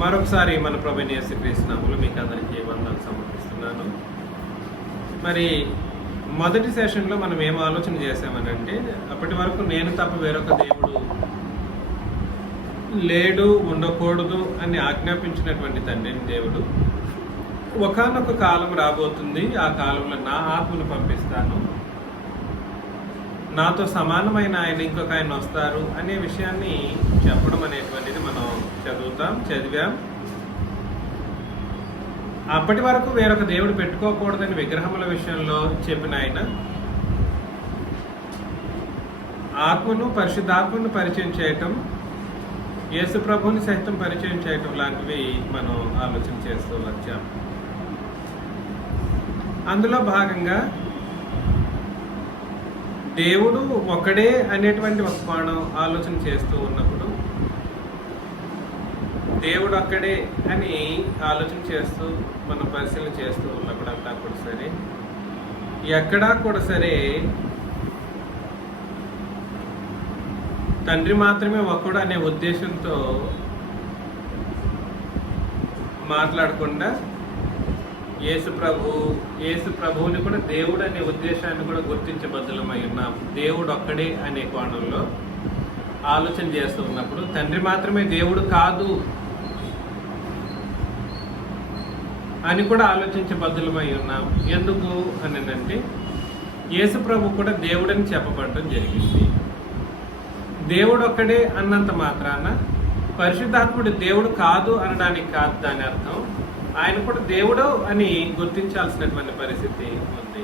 మరొకసారి మన ప్రభువైన యేసుక్రీస్తు నామములో మీకు అందరికీ వందనాలు సమర్పిస్తున్నాను. మరి మొదటి సెషన్లో మనం ఏం ఆలోచన చేసామనంటే, అప్పటి వరకు నేను తప్ప వేరొక దేవుడు లేడు, ఉండకూడదు అని ఆజ్ఞాపించినటువంటి తండ్రిని దేవుడు ఒకానొక కాలం రాబోతుంది, ఆ కాలంలో నా ఆత్మను పంపిస్తాను, నాతో సమానమైన ఆయన ఇంకొక ఆయన వస్తారు అనే విషయాన్ని చెప్పడం అనేటువంటిది మనం చదివాం. అప్పటి వరకు వేరొక దేవుడు పెట్టుకోకూడదని విగ్రహముల విషయంలో చెప్పిన ఆయన ఆత్మను, పరిశుద్ధాత్మను పరిచయం చేయటం, యేసు ప్రభువుని సహితం పరిచయం చేయటం లాంటివి మనం ఆలోచన చేస్తూ వచ్చాం. అందులో భాగంగా దేవుడు ఒకడే అనేటువంటి ఒక కోణం ఆలోచన చేస్తూ ఉన్నప్పుడు, దేవుడు ఒక్కడే అని ఆలోచన చేస్తూ మనం పరిశీలన చేస్తూ ఉన్నప్పుడు అంతా కూడా సరే, ఎక్కడా కూడా సరే తండ్రి మాత్రమే ఒక్కడు అనే ఉద్దేశంతో మాట్లాడకుండా యేసు ప్రభువుని కూడా దేవుడు అనే ఉద్దేశాన్ని కూడా గుర్తించబద్దులమై ఉన్నాం. దేవుడు ఒక్కడే అనే కోణంలో ఆలోచన చేస్తూ ఉన్నప్పుడు తండ్రి మాత్రమే దేవుడు కాదు అని కూడా ఆలోచించబద్దులమై ఉన్నాం. ఎందుకు అని అంటే, యేసు ప్రభు కూడా దేవుడని చెప్పబడటం జరిగింది. దేవుడు ఒక్కడే అన్నంత మాత్రాన పరిశుద్ధాత్ముడు దేవుడు కాదు అనడానికి కాదు దాని అర్థం. ఆయన కూడా దేవుడు అని గుర్తించాల్సినటువంటి పరిస్థితి ఉంది.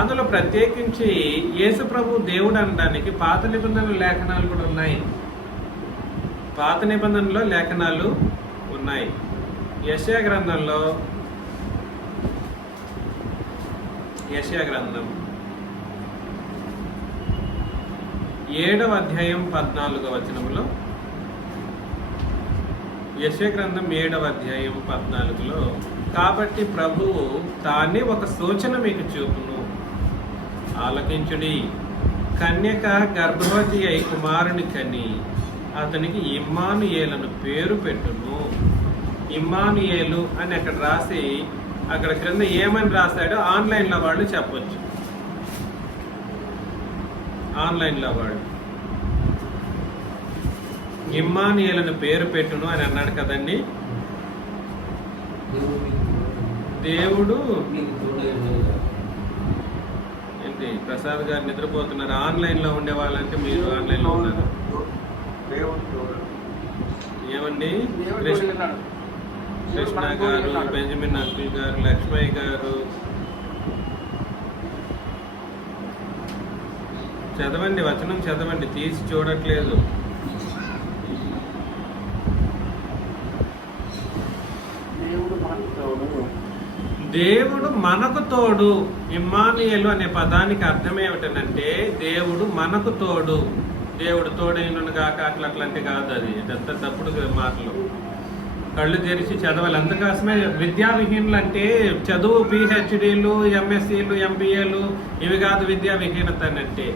అందులో ప్రత్యేకించి యేసు ప్రభు దేవుడు అనడానికి పాత నిబంధనల లేఖనాలు కూడా ఉన్నాయి. పాత నిబంధనలో లేఖనాలు ఉన్నాయి. యెషయా గ్రంథంలో 7వ అధ్యాయం 14వ వచనంలో, యెషయా గ్రంథం 7వ అధ్యాయం 14లో, కాబట్టి ప్రభువు తానే ఒక సూచన మీకు చూపును, ఆలకించుడి, కన్యక గర్భవతి అయి కుమారుని కని అతనికి ఇమ్మానుయేలను పేరు పెట్టును. ఇమ్మానుయేలు అని అక్కడ రాసి, అక్కడ క్రింద ఏమని రాశాడో ఆన్లైన్లో వాళ్ళు చెప్పొచ్చు. ఆన్లైన్లో వాడు ఇమ్మానుయేలను పేరు పెట్టును అని అన్నాడు కదండి. దేవుడు ఏంటి ప్రసాద్ గారు నిద్రపోతున్నారు? ఆన్లైన్లో ఉండే వాళ్ళంటే మీరు ఆన్లైన్లో ఉన్నారు. ఏమండి, కృష్ణ గారు, బెంజమిన్ అంకుల్ గారు, లక్ష్మయ్య గారు, చదవండి, వచనం చదవండి, తీసి చూడట్లేదు. దేవుడు మనకు తోడు. ఇమ్మానుయేలు అనే పదానికి అర్థం ఏమిటనంటే, దేవుడు మనకు తోడు. దేవుడు తోడైనను గాక అట్లాంటి కాదు, అది ఎంత తప్పుడు మాటలు. కళ్ళు తెరిచి చదవాలి. అంతకోసమే విద్యా విహీనులు అంటే చదువు పిహెచ్డీలు, ఎంఎస్సీలు, ఎంబీఏలు ఇవి కాదు విద్యా విహీనత అంటే.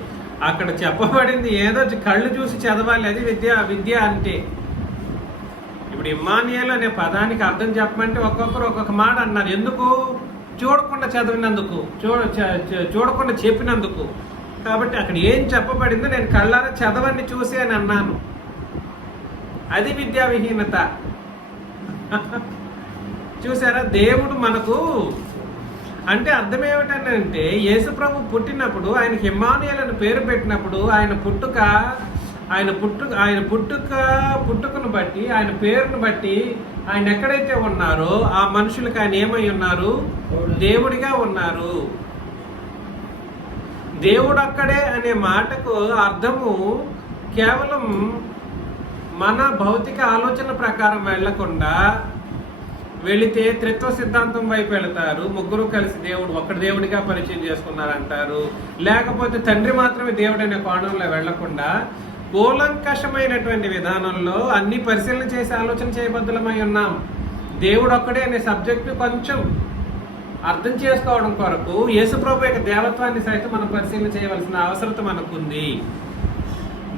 అక్కడ చెప్పబడింది ఏదో కళ్ళు చూసి చదవాలి, అది విద్య అంటే. ఇప్పుడు ఇమ్మానుయేలు అనే పదానికి అర్థం చెప్పమంటే ఒక్కొక్కరు ఒక్కొక్క మాట అన్నారు. ఎందుకు? చూడకుండా చదివినందుకు, చూడకుండా చెప్పినందుకు. కాబట్టి అక్కడ ఏం చెప్పబడిందో నేను కళ్ళారా చదవండి చూసి అని అన్నాను. అది విద్యా విహీనత. చూసారా? దేవుడు మనకు అంటే అర్థం ఏమిటంటే, యేసు ప్రభు పుట్టినప్పుడు ఆయనకి ఇమ్మానుయేలు పేరు పెట్టినప్పుడు ఆయన పుట్టుకను బట్టి, ఆయన పేరును బట్టి ఆయన ఎక్కడైతే ఉన్నారో ఆ మనుషులకు ఆయన ఏమై ఉన్నారు? దేవుడిగా ఉన్నారు. దేవుడు అక్కడే అనే మాటకు అర్థము కేవలం మన భౌతిక ఆలోచన ప్రకారం వెళ్లకుండా వెళితే త్రిత్వ సిద్ధాంతం వైపు వెళతారు. ముగ్గురు కలిసి ఒక్కడి దేవుడిగా పరిచయం చేసుకున్నారంటారు. లేకపోతే తండ్రి మాత్రమే దేవుడు అనే కోణంలో వెళ్లకుండా కూలంకషమైనటువంటి విధానంలో అన్ని పరిశీలన చేసి ఆలోచన చేయబద్దులమై ఉన్నాం. దేవుడు ఒక్కడే అనే సబ్జెక్టు కొంచెం అర్థం చేసుకోవడం కొరకు యేసుప్రభు యొక్క దేవత్వాన్ని సైతం మనం పరిశీలన చేయవలసిన అవసరత మనకుంది.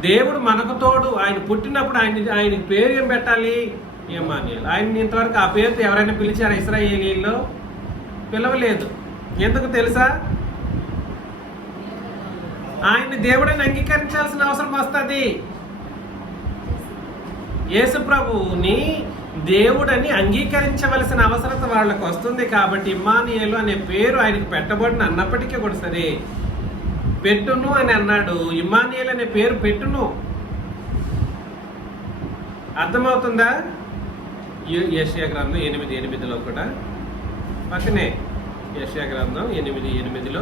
దేవుడు మనకు తోడు. ఆయన పుట్టినప్పుడు ఆయనకి పేరు ఏం పెట్టాలి? ఇమ్మానుయేలు. ఆయన ఇంతవరకు ఆ పేరుతో ఎవరైనా పిలిచారా ఇశ్రాయేలీల్లో? పిలవలేదు. ఎందుకు తెలుసా? ఆయన్ని దేవుడని అంగీకరించాల్సిన అవసరం వస్తుంది. యేసు ప్రభువుని దేవుడని అంగీకరించవలసిన అవసరత వాళ్ళకు వస్తుంది. కాబట్టి ఇమ్మానుయేలు అనే పేరు ఆయనకు పెట్టబడిన అన్నప్పటికీ కూడా సరే, పెట్టును అని అన్నాడు. ఇమ్మానుయేలు అనే పేరు పెట్టును. అర్థమవుతుందా? యెషయా గ్రంథం 8:8 కూడా పక్కనే యెషయా గ్రంథం 8:8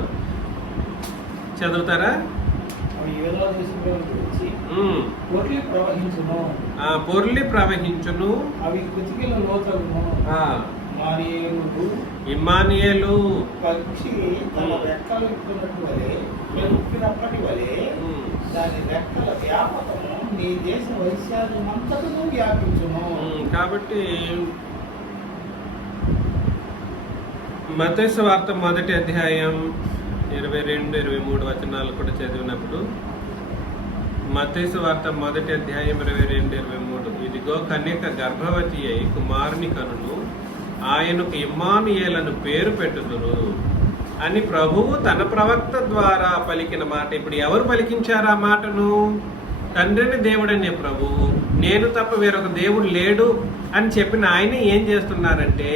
చదువుతారా? పొర్లి ప్రవహించును, అవి కృతికిల లోతగును. ఇమ్మానుయేలు పక్షి తన రెక్కలు విప్పినప్పటి వలె దాని రెక్కల వ్యాపకము నీ దేశ వైశాల్యమంతటను వ్యాపించును. కాబట్టి మత్తయి సువార్త 1వ అధ్యాయం 22-23 వచనాలు కూడా చదివినప్పుడు, మత్తయి సువార్త 1వ అధ్యాయం 22-23, ఇదిగో కన్యక గర్భవతి అయి కుమారుని కనును, ఆయనకు ఇమ్మానుయేలను పేరు పెట్టుదురు అని ప్రభువు తన ప్రవక్త ద్వారా పలికిన మాట. ఇప్పుడు ఎవరు పలికించారు ఆ మాటను? తండ్రిని దేవుడనే ప్రభువు, నేను తప్ప వేరొక దేవుడు లేడు అని చెప్పిన ఆయన ఏం చేస్తున్నారంటే,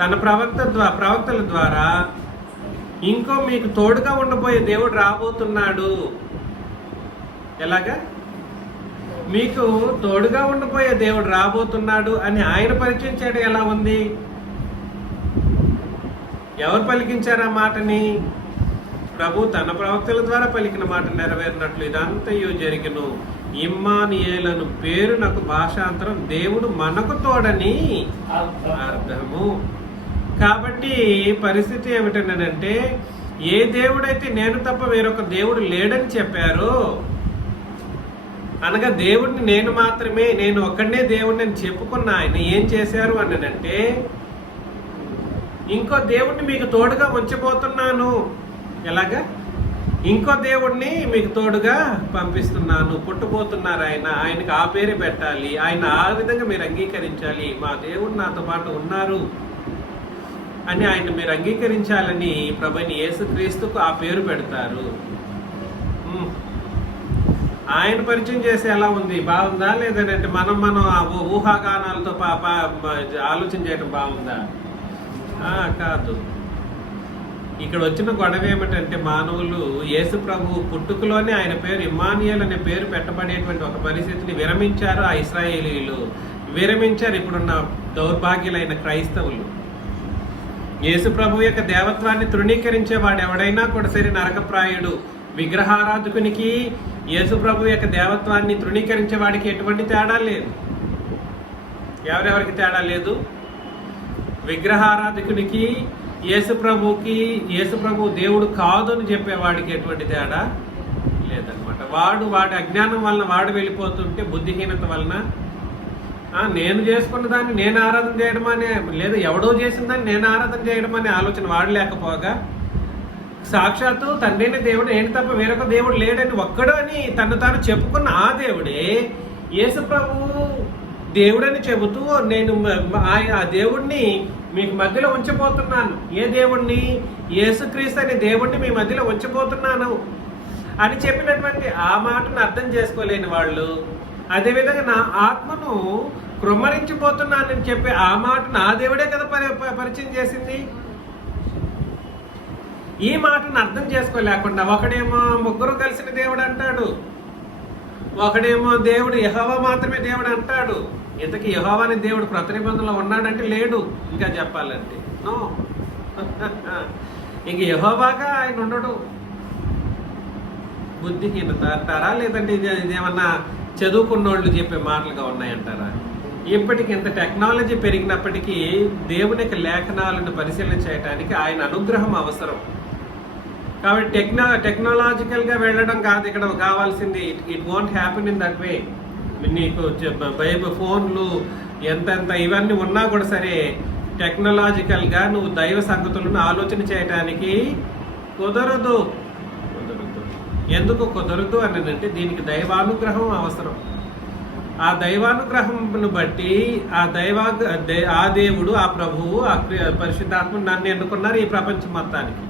తన ప్రవక్తల ద్వారా ఇంకో మీకు తోడుగా ఉండబోయే దేవుడు రాబోతున్నాడు. ఎలాగా? మీకు తోడుగా ఉండబోయే దేవుడు రాబోతున్నాడు అని ఆయన పరిచయం చేయడం ఎలా ఉంది? ఎవరు పలికించారు ఆ మాటని? ప్రభు తన ప్రవక్తల ద్వారా పలికిన మాట నెరవేరినట్లు ఇదంతయు జరిగిను. ఇమ్మానుయేలను పేరు నాకు భాషాంతరం దేవుడు మనకు తోడని అర్థము. కాబట్టి పరిస్థితి ఏమిటంటే, ఏ దేవుడైతే నేను తప్ప వేరొక దేవుడు లేడని చెప్పారో, అనగా దేవుడిని నేను మాత్రమే, నేను ఒక్కడనే దేవుడిని అని చెప్పుకున్న ఆయన ఏం చేశారు అనంటే, ఇంకో దేవుడిని మీకు తోడుగా ఉంచబోతున్నాను. ఎలాగా? ఇంకో దేవుడిని మీకు తోడుగా పంపిస్తున్నాను, పుట్టబోతున్నారు ఆయన, ఆయనకు ఆ పేరు పెట్టాలి, ఆయన ఆ విధంగా మీరు అంగీకరించాలి, మా దేవుడు నాతో పాటు ఉన్నారు అని ఆయన మీరు అంగీకరించాలని ప్రభుని యేసుక్రీస్తుకు ఆ పేరు పెడతారు. ఆయన పరిచయం చేసి ఎలా ఉంది? బాగుందా? లేదంటే మనం ఊహాగానాలతో ఆలోచన చేయడం బాగుందా? కాదు. ఇక్కడ వచ్చిన గొడవ ఏమిటంటే, మానవులు యేసు ప్రభు పుట్టుకలోనే ఆయన పేరు ఇమ్మానుయేలు అనే పేరు పెట్టబడేటువంటి ఒక పరిస్థితిని విరమించారు. ఆ ఇశ్రాయేలీయులు విరమించారు. ఇప్పుడున్న దౌర్భాగ్యులైన క్రైస్తవులు. యేసు ప్రభు యొక్క దేవత్వాన్ని తృణీకరించేవాడు ఎవడైనా కూడా సరే నరకప్రాయుడు. విగ్రహారాధకునికి యేసు ప్రభు యొక్క దేవత్వాన్ని తృణీకరించేవాడికి ఎటువంటి తేడా లేదు. ఎవరెవరికి తేడా లేదు? విగ్రహారాధకునికి యేసు ప్రభు దేవుడు కాదు అని చెప్పేవాడికి ఎటువంటి తేడా లేదనమాట. వాడి అజ్ఞానం వలన వాడు వెళ్ళిపోతుంటే, బుద్ధిహీనత వలన నేను చేసుకున్న దాన్ని నేను ఆరాధన చేయడం అనే, లేదా ఎవడో చేసిన దాన్ని నేను ఆరాధన చేయడం అనే ఆలోచన వాడు లేకపోగా, సాక్షాత్తు తండ్రిని దేవుడు నేను తప్ప వేరొక దేవుడు లేడని ఒక్కడు అని తను తాను చెప్పుకున్న ఆ దేవుడే యేసు ప్రభువు దేవుడని చెబుతూ, నేను ఆ దేవుడిని మీకు మధ్యలో ఉంచబోతున్నాను. ఏ దేవుణ్ణి? యేసుక్రీస్తు అనే దేవుణ్ణి మీ మధ్యలో ఉంచబోతున్నాను అని చెప్పినటువంటి ఆ మాటను అర్థం చేసుకోలేని వాళ్ళు, అదేవిధంగా నా ఆత్మను కృమ్మరించిపోతున్నానని చెప్పి ఆ మాట నా దేవుడే కదా పరిచయం చేసింది. ఈ మాటను అర్థం చేసుకోలేకుండా ఒకడేమో ముగ్గురు కలిసిన దేవుడు అంటాడు, ఒకడేమో దేవుడు యెహోవా మాత్రమే దేవుడు అంటాడు. ఇంతకీ యెహోవా అనే దేవుడు క్రొత్త నిబంధనలో ఉన్నాడంటే లేడు. ఇంకా చెప్పాలంటే నో, ఇంక యెహోవాగా ఆయన ఉండడు. బుద్ధిహీనత అంటారా? లేదంటే ఇదేమన్నా చదువుకున్నోళ్ళు చెప్పే మాటలుగా ఉన్నాయంటారా? ఇప్పటికి ఇంత టెక్నాలజీ పెరిగినప్పటికీ దేవుని యొక్క లేఖనాలను పరిశీలన చేయడానికి ఆయన అనుగ్రహం అవసరం. కాబట్టి టెక్నాలజికల్గా వెళ్ళడం కాదు ఇక్కడ కావాల్సింది. It won't happen in that way. నీకు బైబిల్ ఫోన్లు ఎంతెంత ఇవన్నీ ఉన్నా కూడా సరే, టెక్నాలజికల్గా నువ్వు దైవ సంగతులను ఆలోచన చేయడానికి కుదరదు. ఎందుకు కుదరదు అని అంటే, దీనికి దైవానుగ్రహం అవసరం. ఆ దైవానుగ్రహమును బట్టి ఆ దేవుడు, ఆ ప్రభువు, ఆ పరిశుద్ధాత్మ నన్ను ఎన్నుకున్నారు ఈ ప్రపంచం మొత్తానికి.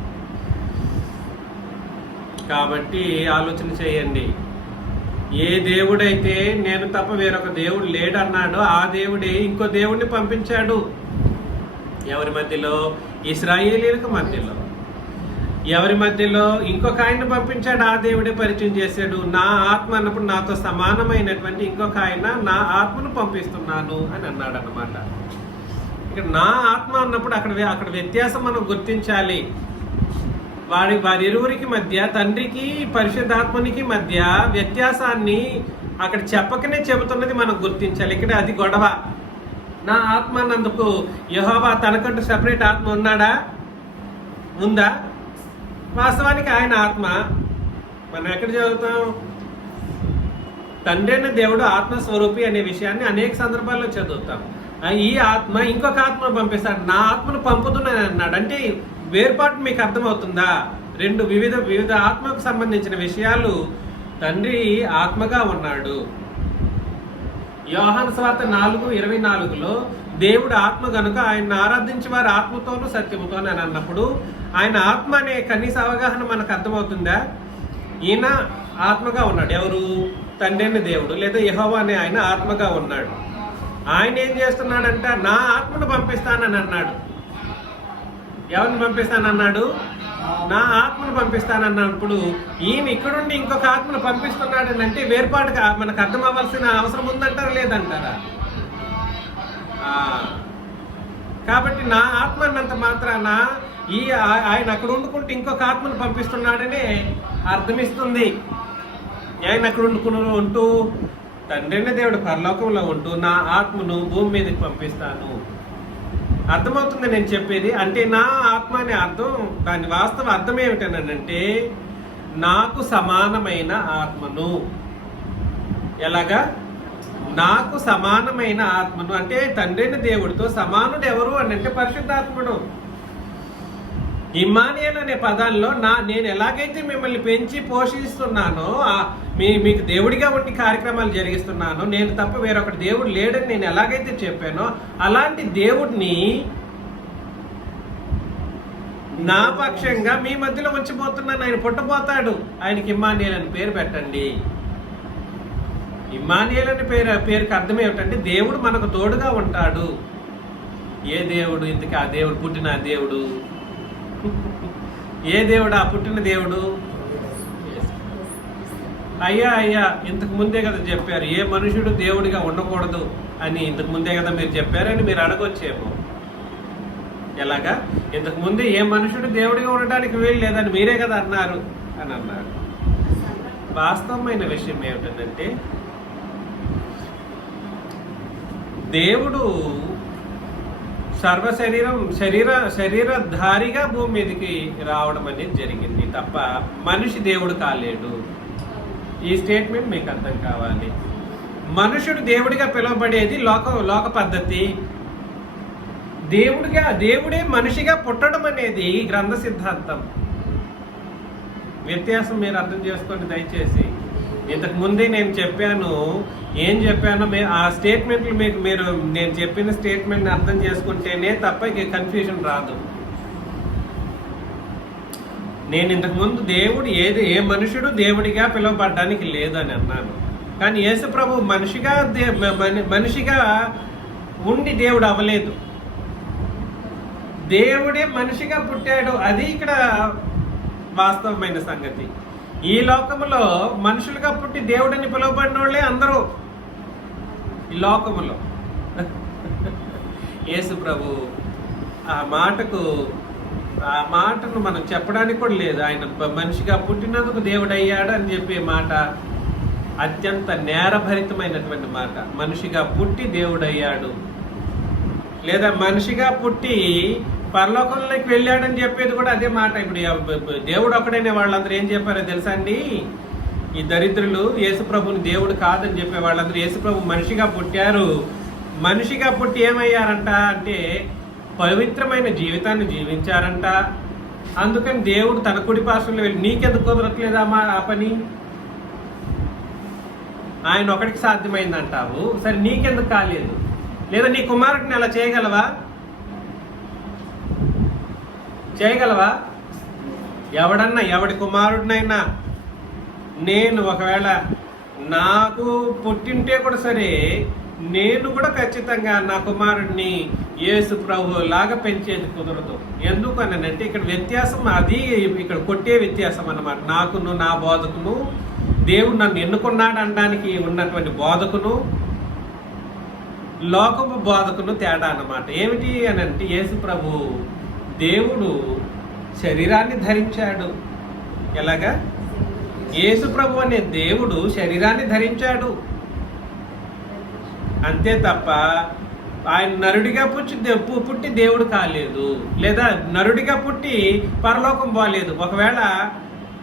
కాబట్టి ఆలోచన చేయండి. ఏ దేవుడైతే నేను తప్ప వేరొక దేవుడు లేడన్నాడో ఆ దేవుడే ఇంకో దేవుడిని పంపించాడు. ఎవరి మధ్యలో? ఇశ్రాయేలీయులకు మధ్యలో. ఎవరి మధ్యలో? ఇంకొక ఆయన్ని పంపించాడు. ఆ దేవుడే పరిచయం చేశాడు. నా ఆత్మ అన్నప్పుడు నాతో సమానమైనటువంటి ఇంకొక ఆయన నా ఆత్మను పంపిస్తున్నాను అని అన్నాడు అన్నమాట. ఇక్కడ నా ఆత్మ అన్నప్పుడు అక్కడ వ్యత్యాసం మనం గుర్తించాలి. వారి ఇరువురికి మధ్య, తండ్రికి పరిశుద్ధాత్మనికి మధ్య వ్యత్యాసాన్ని అక్కడ చెప్పకనే చెబుతున్నది మనం గుర్తించాలి. ఇక్కడ అది గొడవ. నా ఆత్మ అన్నందుకు యెహోవా తనకంటూ సెపరేట్ ఆత్మ ఉన్నాడా? ఉందా? వాస్తవానికి ఆయన ఆత్మ. మనం ఎక్కడ చదువుతాం? తండ్రి అనే దేవుడు ఆత్మస్వరూపి అనే విషయాన్ని అనేక సందర్భాల్లో చదువుతాం. ఈ ఆత్మ ఇంకొక ఆత్మను పంపిస్తాడు. నా ఆత్మను పంపుతున్నాను అన్నాడు. అంటే వేర్పాటు మీకు అర్థమవుతుందా? రెండు వివిధ ఆత్మకు సంబంధించిన విషయాలు. తండ్రి ఆత్మగా ఉన్నాడు. యోహాను సువార్త 4:24లో దేవుడు ఆత్మ గనుక ఆయన ఆరాధించే వారు ఆత్మతోనూ సత్యముతోనూ అని అన్నప్పుడు ఆయన ఆత్మ అనే కనీస అవగాహన మనకు అర్థమవుతుందా? ఈయన ఆత్మగా ఉన్నాడు. ఎవరు? తండ్రి అనే దేవుడు లేదా యెహోవా అనే ఆయన ఆత్మగా ఉన్నాడు. ఆయన ఏం చేస్తున్నాడంట? నా ఆత్మను పంపిస్తానని అన్నాడు. ఎవరిని పంపిస్తానన్నాడు? నా ఆత్మను పంపిస్తానన్నప్పుడు ఈయన ఇక్కడుండి ఇంకొక ఆత్మను పంపిస్తున్నాడు అంటే వేర్పాటు మనకు అర్థం అవ్వాల్సిన అవసరం ఉందంటారా లేదంటారా? కాబట్టి నా ఆత్మ అన్నంత మాత్రాన ఆయన అక్కడ వండుకుంటూ ఇంకొక ఆత్మను పంపిస్తున్నాడనే అర్థమిస్తుంది. ఆయన అక్కడ ఉంటూ తండ్రిని దేవుడు పరలోకంలో ఉంటూ నా ఆత్మను భూమి మీదకి పంపిస్తాను. అర్థమవుతుంది నేను చెప్పేది? అంటే నా ఆత్మ అనే అర్థం, దాని వాస్తవ అర్థం ఏమిటనంటే నాకు సమానమైన ఆత్మను. ఎలాగా? నాకు సమానమైన ఆత్మను అంటే తండ్రిని దేవుడితో సమానుడు ఎవరు అని అంటే పరిశుద్ధాత్ముడు. ఇమ్మానుయేల్ అనే పదాల్లో నేను ఎలాగైతే మిమ్మల్ని పెంచి పోషిస్తున్నానో, మీకు దేవుడిగా ఉండి కార్యక్రమాలు జరిగిస్తున్నానో, నేను తప్ప వేరొకటి దేవుడు లేడని నేను ఎలాగైతే చెప్పానో అలాంటి దేవుడిని నా పక్షంగా మీ మధ్యలో ఉంచిపోతున్నాను. ఆయన పుట్టబోతాడు. ఆయనకి ఇమ్మానుయేల్ అని పేరు పెట్టండి. ఇమ్మానుయేల్ అనే పేరుకి అర్థం ఏమిటంటే దేవుడు మనకు తోడుగా ఉంటాడు. ఏ దేవుడు ఇంతకీ? ఆ దేవుడు పుట్టిన దేవుడు. ఏ దేవుడు ఆ పుట్టిన దేవుడు? అయ్యా ఇంతకు ముందే కదా చెప్పారు ఏ మనుషుడు దేవుడిగా ఉండకూడదు అని. ఇంతకు ముందే కదా మీరు చెప్పారని మీరు అడగొచ్చేమో. ఎలాగా? ఇంతకు ముందే ఏ మనుషుడు దేవుడిగా ఉండడానికి వీలు లేదని మీరే కదా అన్నారు అని అన్నారు. వాస్తవమైన విషయం ఏమిటంటే దేవుడు శరీరధారిగా భూమి మీదకి రావడం అనేది జరిగింది తప్ప మనిషి దేవుడు కాలేడు. ఈ స్టేట్మెంట్ మీకు అర్థం కావాలి. మనుషుడు దేవుడిగా పిలువబడేది లోక పద్ధతి. దేవుడే మనిషిగా పుట్టడం అనేది గ్రంథ సిద్ధాంతం. వ్యత్యాసం మీరు అర్థం చేసుకోండి దయచేసి. ఇంతకు ముందే నేను చెప్పాను. ఏం చెప్పానో ఆ స్టేట్మెంట్లు మీరు నేను చెప్పిన స్టేట్మెంట్ని అర్థం చేసుకుంటేనే తప్ప ఇక కన్ఫ్యూజన్ రాదు. నేను ఇంతకు ముందు దేవుడు ఏ మనుషుడు దేవుడిగా పిలువబడ్డానికి లేదని అన్నాను. కానీ యేసు ప్రభు మనిషిగా ఉండి దేవుడు అవ్వలేదు. దేవుడే మనిషిగా పుట్టాడు. అది ఇక్కడ వాస్తవమైన సంగతి. ఈ లోకములో మనుషులుగా పుట్టి దేవుడని పిలువబడిన వాళ్ళే అందరూ ఈ లోకములో. యేసు ప్రభు ఆ మాటను మనం చెప్పడానికి కూడా లేదు. ఆయన మనిషిగా పుట్టినందుకు దేవుడు అయ్యాడు అని చెప్పే మాట అత్యంత నేరభరితమైనటువంటి మాట. మనిషిగా పుట్టి దేవుడు అయ్యాడు, లేదా మనిషిగా పుట్టి పరలోకంలోకి వెళ్ళాడని చెప్పేది కూడా అదే మాట. ఇప్పుడు దేవుడు ఒక్కడైనా వాళ్ళందరూ ఏం చెప్పారో తెలుసా అండి? ఈ దరిద్రులు యేసుప్రభుని దేవుడు కాదని చెప్పే వాళ్ళందరూ యేసుప్రభు మనిషిగా పుట్టారు. మనిషిగా పుట్టి ఏమయ్యారంట అంటే పవిత్రమైన జీవితాన్ని జీవించారంట. అందుకని దేవుడు తన కుడి పార్శ్వంలో వెళ్ళి నీకెందుకు కుదరట్లేదా ఆ పని? ఆయన ఒకడికి సాధ్యమైంది అంటావు, సరే నీకెందుకు కాలేదు? లేదా నీ కుమారుడిని అలా చేయగలవా? ఎవడి కుమారుడినైనా నేను ఒకవేళ నాకు పుట్టింటే కూడా సరే, నేను కూడా ఖచ్చితంగా నా కుమారుడిని యేసు ప్రభు లాగా పెంచేది కుదరదు. ఎందుకు అని అంటే ఇక్కడ వ్యత్యాసం, అది ఇక్కడ కొట్టే వ్యత్యాసం అన్నమాట. నాకును, నా బోధకును, దేవుడు నన్ను ఎన్నుకున్నాడు అనడానికి ఉన్నటువంటి బోధకును, లోకపు బోధకును తేడా అన్నమాట. ఏమిటి అని అంటే, యేసు ప్రభు దేవుడు శరీరాన్ని ధరించాడు. ఎలాగా? యేసు ప్రభు అనే దేవుడు శరీరాన్ని ధరించాడు, అంతే తప్ప ఆయన నరుడిగా పుట్టి దేవుడు కాలేదు, లేదా నరుడిగా పుట్టి పరలోకం పోలేదు. ఒకవేళ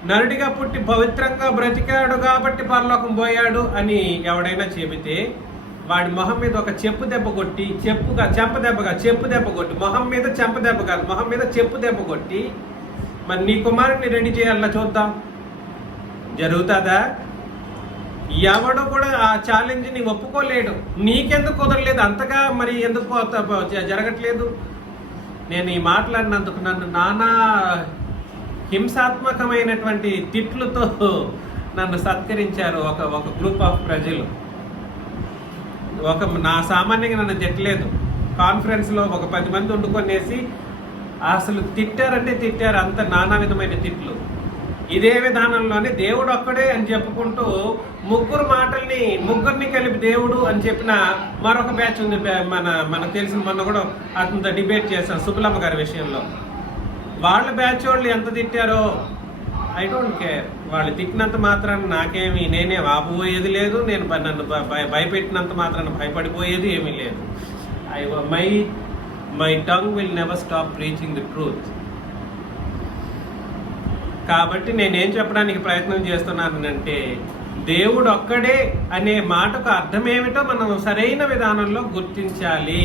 నరుడిగా పుట్టి పవిత్రంగా బ్రతికాడు కాబట్టి పరలోకం పోయాడు అని ఎవడైనా చెబితే, వాడి మొహం మీద ఒక చెప్పు దెబ్బ కొట్టి, చెప్పు దెబ్బ కొట్టి, మొహం మీద చెంప దెబ్బ కాదు, మొహం మీద చెప్పు దెబ్బ కొట్టి, మరి నీ కుమారుడిని రెడీ చేయాలా చూద్దాం, జరుగుతుందా? ఎవడు కూడా ఆ ఛాలెంజ్ని ఒప్పుకోలేడు. నీకెందుకు కుదరలేదు? అంతగా మరి ఎందుకు జరగట్లేదు? నేను ఈ మాట్లాడినందుకు నన్ను నానా హింసాత్మకమైనటువంటి తిట్లతో నన్ను సత్కరించారు ఒక గ్రూప్ ఆఫ్ ప్రజలు. నా సామాన్యంగా నన్ను తిట్టలేదు. కాన్ఫరెన్స్లో ఒక 10 మంది వండుకొనేసి అసలు తిట్టారంటే తిట్టారు, అంత నానా విధమైన తిట్లు. ఇదే విధానంలోనే దేవుడు ఒక్కడే అని చెప్పుకుంటూ ముగ్గురిని కలిపి దేవుడు అని చెప్పిన మరొక బ్యాచ్ ఉంది. మనకు తెలిసిన మొన్న కూడా అతనితో డిబేట్ చేశాను సుబ్బలమ్మ గారి విషయంలో. వాళ్ళ బ్యాచ్ వాళ్ళు ఎంత తిట్టారో ఐ డోంట్ కేర్. వాళ్ళు తిట్టినంత మాత్రాన నాకేమి, నేనే ఆపోయేది లేదు, నేను నన్ను భయపెట్టినంత మాత్రాన భయపడిపోయేది ఏమీ లేదు. My tongue will never stop preaching the truth. కాబట్టి నేనేం చెప్పడానికి ప్రయత్నం చేస్తున్నానంటే, దేవుడు ఒక్కడే అనే మాటకు అర్థమేమిటో మనం సరైన విధానంలో గుర్తించాలి.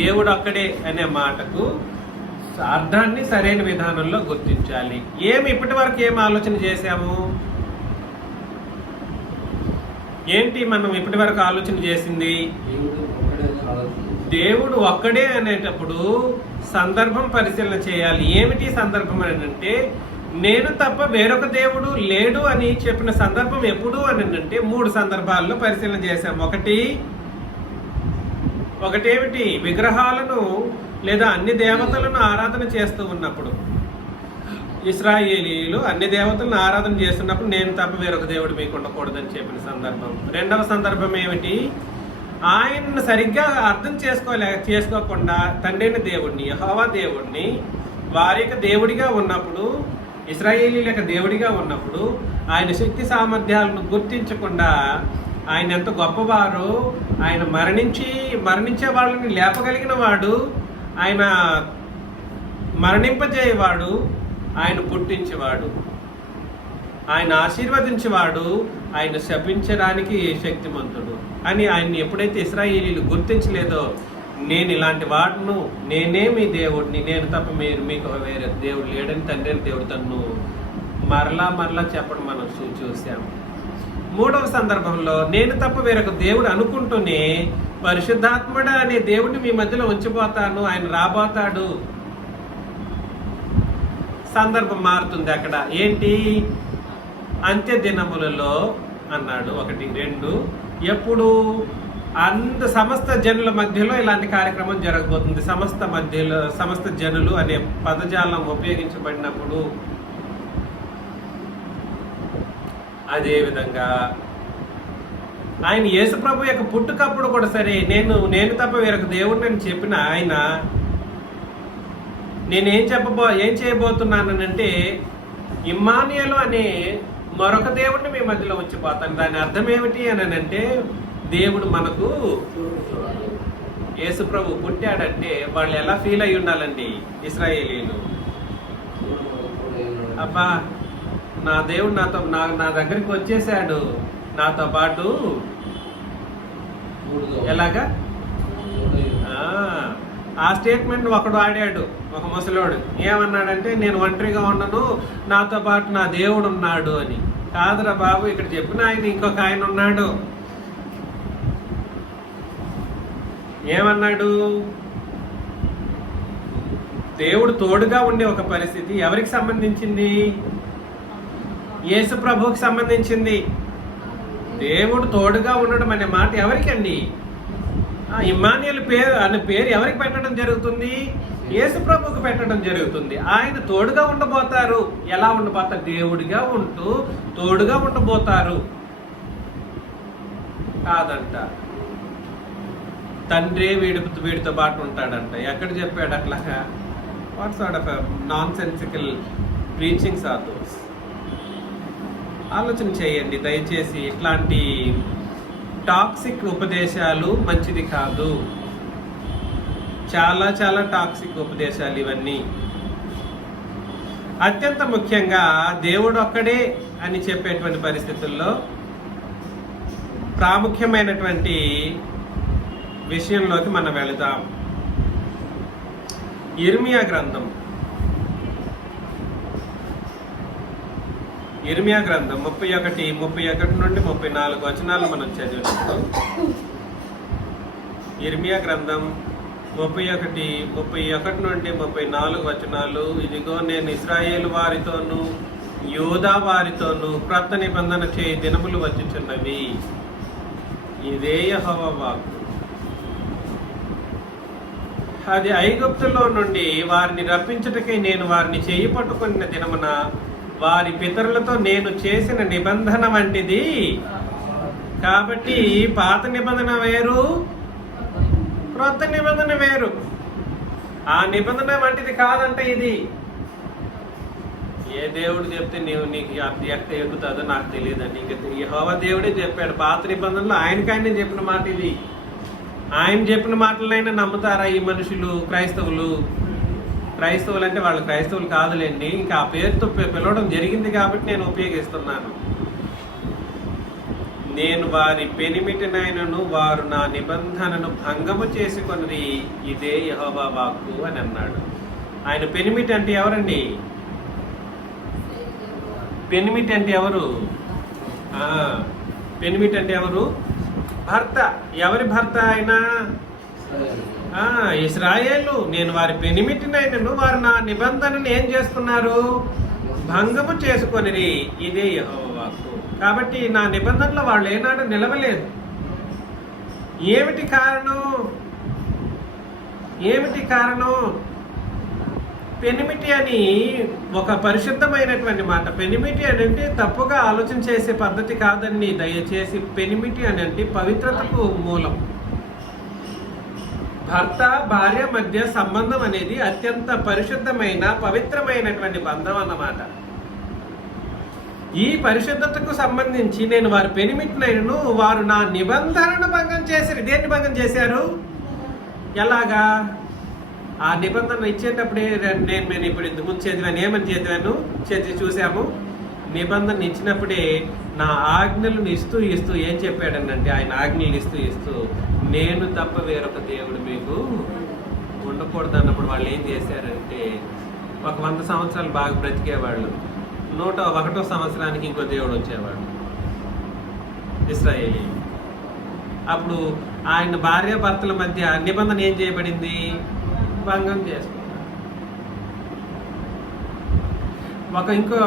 దేవుడు ఒక్కడే అనే మాటకు అర్థాన్ని సరైన విధానంలో గుర్తించాలి. ఇప్పటి వరకు ఏం ఆలోచన చేశాము? ఏంటి మనం ఇప్పటి వరకు ఆలోచన చేసింది? దేవుడు ఒక్కడే అనేటప్పుడు సందర్భం పరిశీలన చేయాలి. ఏమిటి సందర్భం అని అంటే, నేను తప్ప వేరొక దేవుడు లేడు అని చెప్పిన సందర్భం ఎప్పుడు అని అంటే 3 సందర్భాల్లో పరిశీలన చేశాం. ఒకటేమిటి? విగ్రహాలను లేదా అన్ని దేవతలను ఆరాధన చేస్తూ ఉన్నప్పుడు, ఇశ్రాయేలీయులు అన్ని దేవతలను ఆరాధన చేస్తున్నప్పుడు నేను తప్ప వేరొక దేవుడు మీకు ఉండకూడదని చెప్పిన సందర్భం. రెండవ సందర్భం ఏమిటి? ఆయనను సరిగ్గా అర్థం చేసుకోకుండా తండ్రిని దేవుడిని, యెహోవా దేవుడిని వారి యొక్క దేవుడిగా ఉన్నప్పుడు, ఇశ్రాయేలీల యొక్క దేవుడిగా ఉన్నప్పుడు ఆయన శక్తి సామర్థ్యాలను గుర్తించకుండా ఆయన ఎంత గొప్పవారో, ఆయన మరణించే వాళ్ళని లేపగలిగిన వాడు, ఆయన మరణింపజేయవాడు, ఆయన పుట్టించేవాడు, ఆయన ఆశీర్వదించేవాడు, ఆయన శపించడానికి శక్తిమంతుడు అని ఆయన్ని ఎప్పుడైతే ఇశ్రాయేలీలు గుర్తించలేదో, నేను ఇలాంటి వాడును, నేనే మీ దేవుడిని, నేను తప్ప మీకు వేరే దేవుడు లేడని తండ్రి దేవుడు తన్ను మరలా చెప్పడం మనం చూసాము. మూడవ సందర్భంలో నేను తప్ప వేరొక దేవుడు అనుకుంటూనే పరిశుద్ధాత్ముడు అనే దేవుడిని మీ మధ్యలో ఉంచిపోతాను, ఆయన రాబోతాడు. సందర్భం మారుతుంది అక్కడ. ఏంటి? అంత్య దినములలో అన్నాడు. 1, 2 ఎప్పుడు? సమస్త జనుల మధ్యలో ఇలాంటి కార్యక్రమం జరగబోతుంది. సమస్త జనులు అనే పదజాలం ఉపయోగించబడినప్పుడు, అదేవిధంగా ఆయన యేసుప్రభు యొక్క పుట్టుకప్పుడు కూడా సరే, నేను తప్ప వేరొక దేవుడిని అని చెప్పిన ఆయన, నేనేం చేయబోతున్నానంటే, ఇమ్మానుయేలు అనే మరొక దేవుడిని మీ మధ్యలో ఉంచిపోతాను. దాని అర్థం ఏమిటి అని అంటే, దేవుడు మనకు యేసుప్రభు పుట్టాడంటే వాళ్ళు ఎలా ఫీల్ అయి ఉండాలండి ఇశ్రాయేలీలు? అబ్బా, నా దేవుడు నా దగ్గరికి వచ్చేసాడు, నాతో పాటు. ఎలాగా? ఆ స్టేట్మెంట్ ఒకడు ఆడాడు, ఒక ముసలోడు. ఏమన్నాడంటే, నేను ఒంటరిగా ఉండను, నాతో పాటు నా దేవుడు ఉన్నాడు అని. కాదురా బాబు, ఇక్కడ చెప్పిన ఆయన ఇంకొక ఆయన ఉన్నాడు. ఏమన్నాడు? దేవుడు తోడుగా ఉండే ఒక పరిస్థితి ఎవరికి సంబంధించింది? యేసు ప్రభువుకి సంబంధించింది. దేవుడు తోడుగా ఉండడం అనే మాట ఎవరికండి? ఇమ్మానుయేలు పేరు అనే పేరు ఎవరికి పెట్టడం జరుగుతుంది? యేసు ప్రభువుకి పెట్టడం జరుగుతుంది. ఆయన తోడుగా ఉండబోతారు. ఎలా ఉండబోతారు? దేవుడిగా ఉంటూ తోడుగా ఉండబోతారు. కాదంట, తండ్రి వీడితో పాటు ఉంటాడంట. ఎక్కడ చెప్పాడు అట్లాగా? What sort of nonsensical preachings are those? ఆలోచన చేయండి దయచేసి. ఇట్లాంటి టాక్సిక్ ఉపదేశాలు మంచిది కాదు. చాలా చాలా టాక్సిక్ ఉపదేశాలు ఇవన్నీ. అత్యంత ముఖ్యంగా దేవుడు ఒక్కడే అని చెప్పేటువంటి పరిస్థితుల్లో ప్రాముఖ్యమైనటువంటి విషయంలోకి మనం వెళదాం. ఇర్మియా గ్రంథం 31 నుండి 34 వచనాలు మనం చదివినప్పుడు, ఇర్మియా గ్రంథం 31 నుండి 34 వచనాలు, ఇదిగో నేను ఇశ్రాయేలు వారితోనూ యూదా వారితోనూ క్రొత్త నిబంధన చేయి దినములు వచ్చుచున్నవి. ఇదే యెహోవా వాక్కు. అది ఐగుప్తులో నుండి వారిని రప్పించుటకై నేను వారిని చేయి పట్టుకున్న దినమున వారి పితరులతో నేను చేసిన నిబంధన వంటిది. కాబట్టి పాత నిబంధన వేరు, క్రొత్త నిబంధన వేరు. ఆ నిబంధన వంటిది కాదంట ఇది. ఏ దేవుడు చెప్తే నీకు ఎట్ట ఎక్కుతుందో నాకు తెలియదండి. ఇంక యెహోవా దేవుడే చెప్పాడు. పాత నిబంధనలో ఆయనకైనా చెప్పిన మాట ఇది. ఆయన చెప్పిన మాటలైనా నమ్ముతారా ఈ మనుషులు? క్రైస్తవులు అంటే వాళ్ళు క్రైస్తవులు కాదులేండి. ఇంకా ఆ పేరుతో పిలవడం జరిగింది కాబట్టి నేను ఉపయోగిస్తున్నాను. నేను వారి పెనిమిటినైనను వారు నా నిబంధనను భంగము చేసుకొనిది, ఇదే యెహోవా వాక్కు అని అన్నాడు. ఆయన పెనిమిటి అంటే ఎవరండి? పెనిమిటి అంటే ఎవరు? పెనిమిటి అంటే ఎవరు? భర్త. ఎవరి భర్త ఆయన? ఇశ్రాయేలు. నేను వారి పెనిమిటినైనను వారు నా నిబంధనను ఏం చేసుకున్నారు? భంగము చేసుకొనిరి, ఇదే యెహోవా వాక్కు. కాబట్టి నా నిబంధనలో వాళ్ళు ఏనాడు నిలవలేదు. ఏమిటి కారణం? పెనిమిటి అని ఒక పరిశుద్ధమైనటువంటి మాట. పెనిమిటి అని అంటే తప్పుగా ఆలోచన చేసే పద్ధతి కాదండి దయచేసి. పెనిమిటి అని అంటే పవిత్రతకు మూలం. భర్త భార్య మధ్య సంబంధం అనేది అత్యంత పరిశుద్ధమైన పవిత్రమైనటువంటి బంధం అన్నమాట. ఈ పరిశుద్ధతకు సంబంధించి నేను వారి పెనిమిటినైనను వారు నా నిబంధనను భంగం చేశారు. దేన్ని భంగం చేశారు? ఎలాగా? ఆ నిబంధన ఇచ్చేటప్పుడే నేను ఇప్పుడు ఇంతకుముందు చదివాను. ఏమని చదివాను? చూసాము. నిబంధన ఇచ్చినప్పుడే నా ఆజ్ఞలను ఇస్తూ ఏం చెప్పాడనంటే, ఆయన ఆజ్ఞలు ఇస్తూ నేను తప్ప వేరొక దేవుడు మీకు ఉండకూడదు అన్నప్పుడు వాళ్ళు ఏం చేశారంటే, ఒక 100 సంవత్సరాలు బాగా బ్రతికేవాళ్ళు, 101వ సంవత్సరానికి ఇంకో దేవుడు వచ్చేవాడు, ఇశ్రాయేలీ. అప్పుడు ఆయన భార్యాభర్తల మధ్య నిబంధన ఏం చేయబడింది? భంగం చేసుకున్నారు. ఇంకో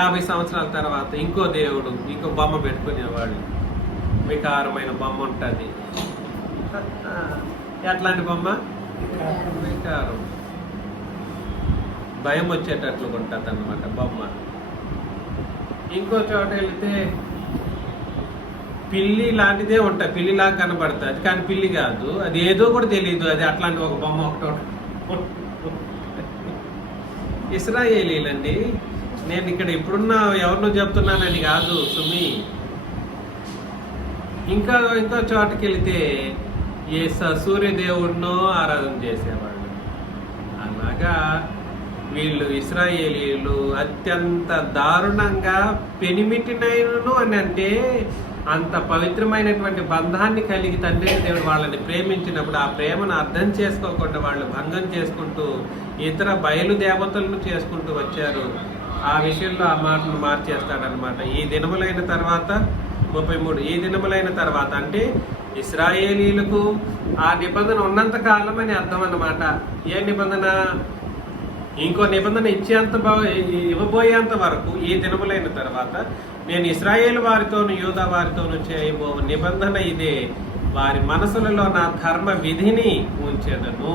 50 సంవత్సరాల తర్వాత ఇంకో దేవుడు, ఇంకో బొమ్మ పెట్టుకునేవాళ్ళు. వికారమైన బొమ్మ ఉంటుంది. ఎట్లాంటి బొమ్మ? వికారం, భయం వచ్చేటట్లు ఉంటుంది అన్నమాట బొమ్మ. ఇంకో చోట వెళితే పిల్లి లాంటిదే ఉంటుంది, పిల్లిలాగా కనబడుతుంది, కానీ పిల్లి కాదు, అది ఏదో కూడా తెలియదు. అది అట్లాంటి ఒక బొమ్మ ఒకటి. ఇశ్రాయేలీలండి. నేను ఇక్కడ ఇప్పుడున్న ఎవరినో చెప్తున్నానని కాదు సుమి. ఇంకో చోటకి వెళితే సూర్యదేవుడినో ఆరాధన చేసేవాళ్ళు. అలాగా వీళ్ళు ఇశ్రాయేలీలు అత్యంత దారుణంగా పెనిమిటినైనను అని అంటే అంత పవిత్రమైనటువంటి బంధాన్ని కలిగి తండ్రి దేవుడు వాళ్ళని ప్రేమించినప్పుడు ఆ ప్రేమను అర్థం చేసుకోకుండా వాళ్ళు భంగం చేసుకుంటూ ఇతర బయలు దేవతలను చేసుకుంటూ వచ్చారు. ఆ విషయంలో ఆ మాటను మార్చేస్తాడనమాట. ఈ దినములైన తర్వాత 33 ఈ దినములైన తర్వాత అంటే ఇశ్రాయేలీలకు ఆ నిబంధన ఉన్నంత కాలం అని అర్థం అన్నమాట. ఏ నిబంధన? ఇంకో నిబంధన ఇవ్వబోయేంత వరకు ఈ దినములైన తర్వాత నేను ఇశ్రాయేలు వారితోను యూదా వారితోను చేయబో నిబంధన ఇదే, వారి మనసులలో నా ధర్మ విధిని ఉంచెదను,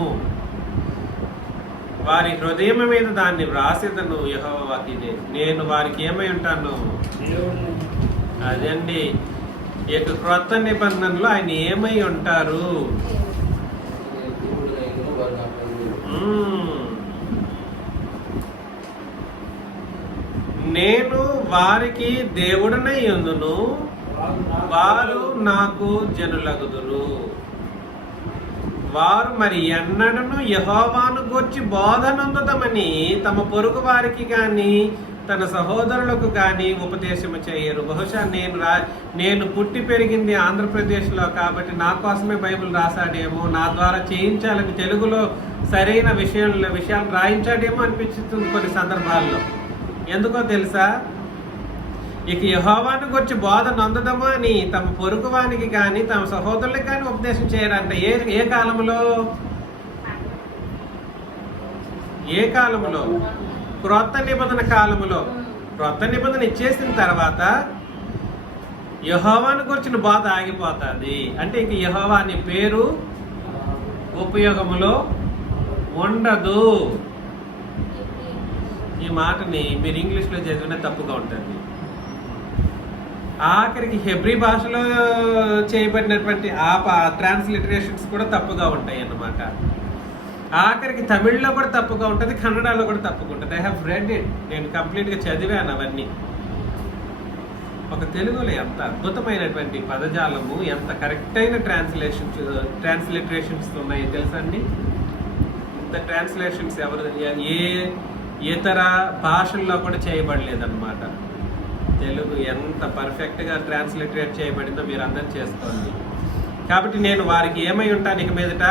వారి హృదయం మీద దాన్ని వ్రాసేదను. యెహోవా వాక్కు ఇదే. నేను వారికి ఏమై ఉంటాను? అదండి ఇక క్రొత్త నిబంధనలో ఆయన ఏమై ఉంటారు? నేను వారికి దేవుడనై ఉందును, వారు నాకు జనులగుదురు. వారు మరి ఎన్నడను యెహోవాను గూర్చి బోధనందుదమని తమ పొరుగు వారికి కానీ తన సహోదరులకు కానీ ఉపదేశము చేయరు. బహుశా నేను పుట్టి పెరిగింది ఆంధ్రప్రదేశ్లో కాబట్టి నా కోసమే బైబిల్ రాశాడేమో, నా ద్వారా చేయించాలని తెలుగులో సరైన విషయాలు రాయించాడేమో అనిపిస్తుంది కొన్ని సందర్భాల్లో. ఎందుకో తెలుసా? ఇక యెహోవాను గురించి బోధన అందదము అని తమ పొరుగువానికి కానీ తమ సహోదరులకు కానీ ఉపదేశం చేయరంట. ఏ కాలంలో? ఏ కాలంలో? క్రొత్త నిబంధన కాలములో. క్రొత్త నిబంధన ఇచ్చేసిన తర్వాత యెహోవాను గురించిన బోధ ఆగిపోతుంది. అంటే ఇక యెహోవా అనే పేరు ఉపయోగములో ఉండదు. ఈ మాటని మీరు ఇంగ్లీష్లో చదివినా తప్పుగా ఉంటుంది. ఆఖరికి హెబ్రీ భాషలో చేయబడినటువంటి ట్రాన్స్లిటరేషన్స్ కూడా తప్పుగా ఉంటాయి అన్నమాట. ఆఖరికి తమిళ్లో కూడా తప్పుగా ఉంటుంది, కన్నడలో కూడా తప్పుగా ఉంటుంది. I have read it. నేను కంప్లీట్గా చదివాను అవన్నీ. ఒక తెలుగులో ఎంత అద్భుతమైనటువంటి పదజాలము, ఎంత కరెక్ట్ అయిన ట్రాన్స్లిటరేషన్స్ ఉన్నాయి తెలుసండి. ఇంత ట్రాన్స్లేషన్స్ ఏ ఇతర భాషల్లో కూడా చేయబడలేదన్నమాట. తెలుగు ఎంత పర్ఫెక్ట్గా ట్రాన్స్లిటరేట్ చేయబడిందో మీరు అందరూ చేసుకోండి. కాబట్టి నేను వారికి ఏమై ఉంటాను ఇక మీదట?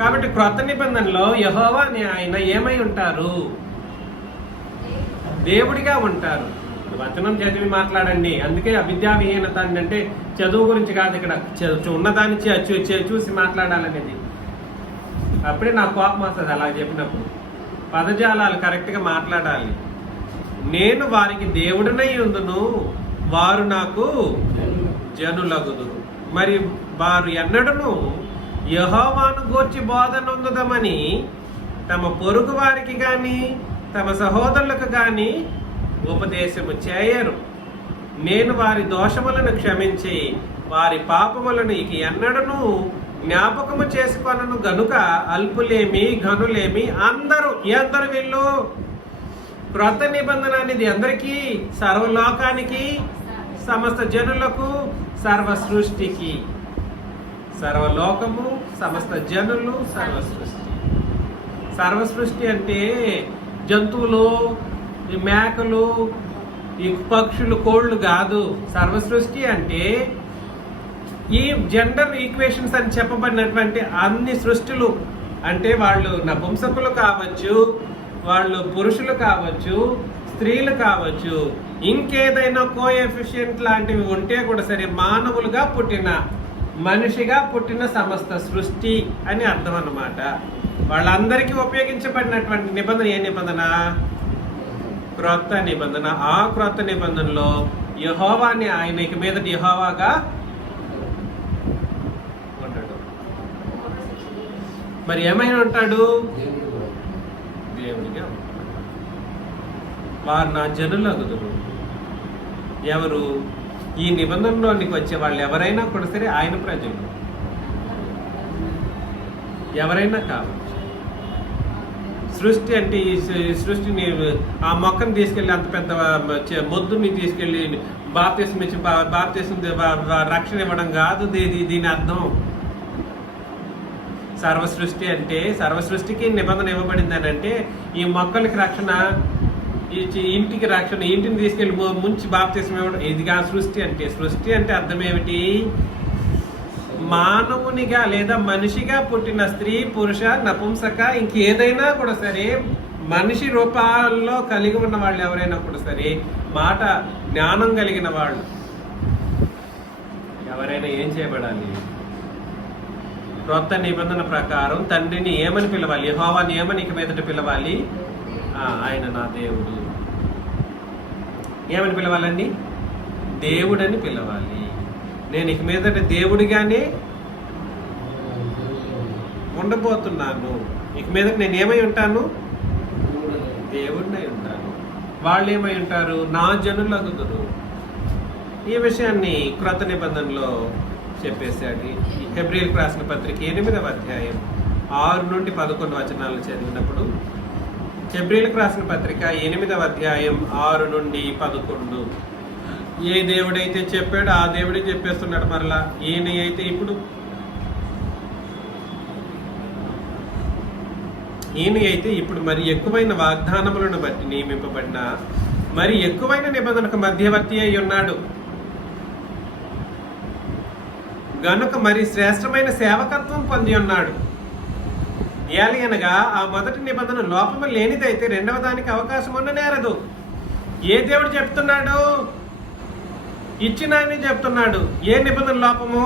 కాబట్టి క్రొత్త నిబంధనలో యెహోవా అని ఆయన ఏమై ఉంటారు? దేవుడిగా ఉంటారు. వచనం చదివి మాట్లాడండి. అందుకే అవిద్యావిహీనత అంటే చదువు గురించి కాదు, ఇక్కడ ఉన్నదాన్ని చూసి మాట్లాడాలనేది. అప్పుడే నాకు కోపం వస్తుంది అలా చెప్పినప్పుడు. పదజాలాలు కరెక్ట్గా మాట్లాడాలి. నేను వారికి దేవుడినై ఉందును, వారు నాకు జనులగుదురు. మరి వారు ఎన్నడను యెహోవాను గూర్చి బోధనందుదమని తమ పొరుగు వారికి కానీ తమ సహోదరులకు కానీ ఉపదేశము చేయరు. నేను వారి దోషములను క్షమించి వారి పాపములను ఇక ఎన్నడను జ్ఞాపకము చేసుకొనను గనుక అల్పులేమి ఘనులేమి అందరూ వీళ్ళు క్రొత్త నిబంధన అనేది అందరికీ, సర్వలోకానికి, సమస్త జనులకు, సర్వ సృష్టికి. సర్వలోకము, సమస్త జనులు, సర్వ సృష్టి అంటే జంతువులు, ఈ మేకలు, ఈ పక్షులు, కోళ్ళు కాదు. సర్వ సృష్టి అంటే ఈ జెండర్ ఈక్వేషన్స్ అని చెప్పబడినటువంటి అన్ని సృష్టిలు. అంటే వాళ్ళు నపుంసకులు కావచ్చు, వాళ్ళు పురుషులు కావచ్చు, స్త్రీలు కావచ్చు, ఇంకేదైనా కోఎఫిషియంట్ లాంటివి ఉంటే కూడా సరే, మానవులుగా పుట్టిన, మనిషిగా పుట్టిన సమస్త సృష్టి అని అర్థం అన్నమాట. వాళ్ళందరికీ ఉపయోగించబడినటువంటి నిబంధన ఏ నిబంధన? క్రొత్త నిబంధన. ఆ క్రొత్త నిబంధనలో యెహోవాని ఆయనకి మీద యెహోవాగా ఉంటాడు. మరి ఏమైనా ఉంటాడు? దేవుడిగా ఉంటాడు. వారు నా జనులగుదురు. ఎవరు? ఈ నిబంధనలోనికి వచ్చే వాళ్ళు ఎవరైనా కూడా సరే ఆయన ప్రజలు, ఎవరైనా కావచ్చు. సృష్టి అంటే ఈ సృష్టిని, ఆ మొక్కను తీసుకెళ్ళి, అంత పెద్ద మొద్దుని తీసుకెళ్ళి బాప్తిసం రక్షణ ఇవ్వడం కాదు దీని అర్థం. సర్వసృష్టి అంటే, సర్వసృష్టికి నిబంధన ఇవ్వబడింది అని అంటే, ఈ మొక్కలకి రక్షణ, ఈ ఇంటికి రక్షణ, ఇంటిని తీసుకెళ్ళి ముంచి బాప్తిసం ఇవ్వడం, ఇదిగా సృష్టి అంటే. సృష్టి అంటే అర్థం ఏమిటి? మానవునిగా లేదా మనిషిగా పుట్టిన స్త్రీ, పురుష, నపుంసక, ఇంకేదైనా కూడా సరే మనిషి రూపాల్లో కలిగి ఉన్న వాళ్ళు ఎవరైనప్పుడు సరే, మాట జ్ఞానం కలిగిన వాళ్ళు ఎవరైనా ఏం చేయబడాలి? క్రొత్త నిబంధన ప్రకారం తండ్రిని ఏమని పిలవాలి? యెహోవాని ఏమని ఇక మీదట పిలవాలి? ఆయన నా దేవుడు. ఏమని పిలవాలండి? దేవుడని పిలవాలి. నేను ఇక మీదట దేవుడిగానే ఉండబోతున్నాను. ఇక మీదట నేను ఏమై ఉంటాను? దేవుడినై ఉంటాను. వాళ్ళు ఏమై ఉంటారు? నా జనులగుదురు. ఈ విషయాన్ని క్రొత్త నిబంధనలో చెప్పేశాడు. హెబ్రీయులకు రాసిన పత్రిక 8వ అధ్యాయం 6 నుండి 11 వచనాలు చదివినప్పుడు, హెబ్రీయులకు రాసిన పత్రిక 8వ అధ్యాయం 6 నుండి 11, ఏ దేవుడైతే చెప్పాడో ఆ దేవుడే చెప్పేస్తున్నాడు. మరలా ఈయన అయితే ఇప్పుడు మరి ఎక్కువైన వాగ్దానములను బట్టి నియమింపబడిన మరి ఎక్కువైన నిబంధనకు మధ్యవర్తి అయి ఉన్నాడు గనుక మరి శ్రేష్టమైన సేవకత్వం పొంది ఉన్నాడు. ఏలయనగా ఆ మొదటి నిబంధన లోపము లేనిదైతే రెండవ దానికి అవకాశం ఉండనేరదు. ఏ దేవుడు చెప్తున్నాడు? ఇచ్చిన అని చెప్తున్నాడు. ఏ నిబంధన లోపము?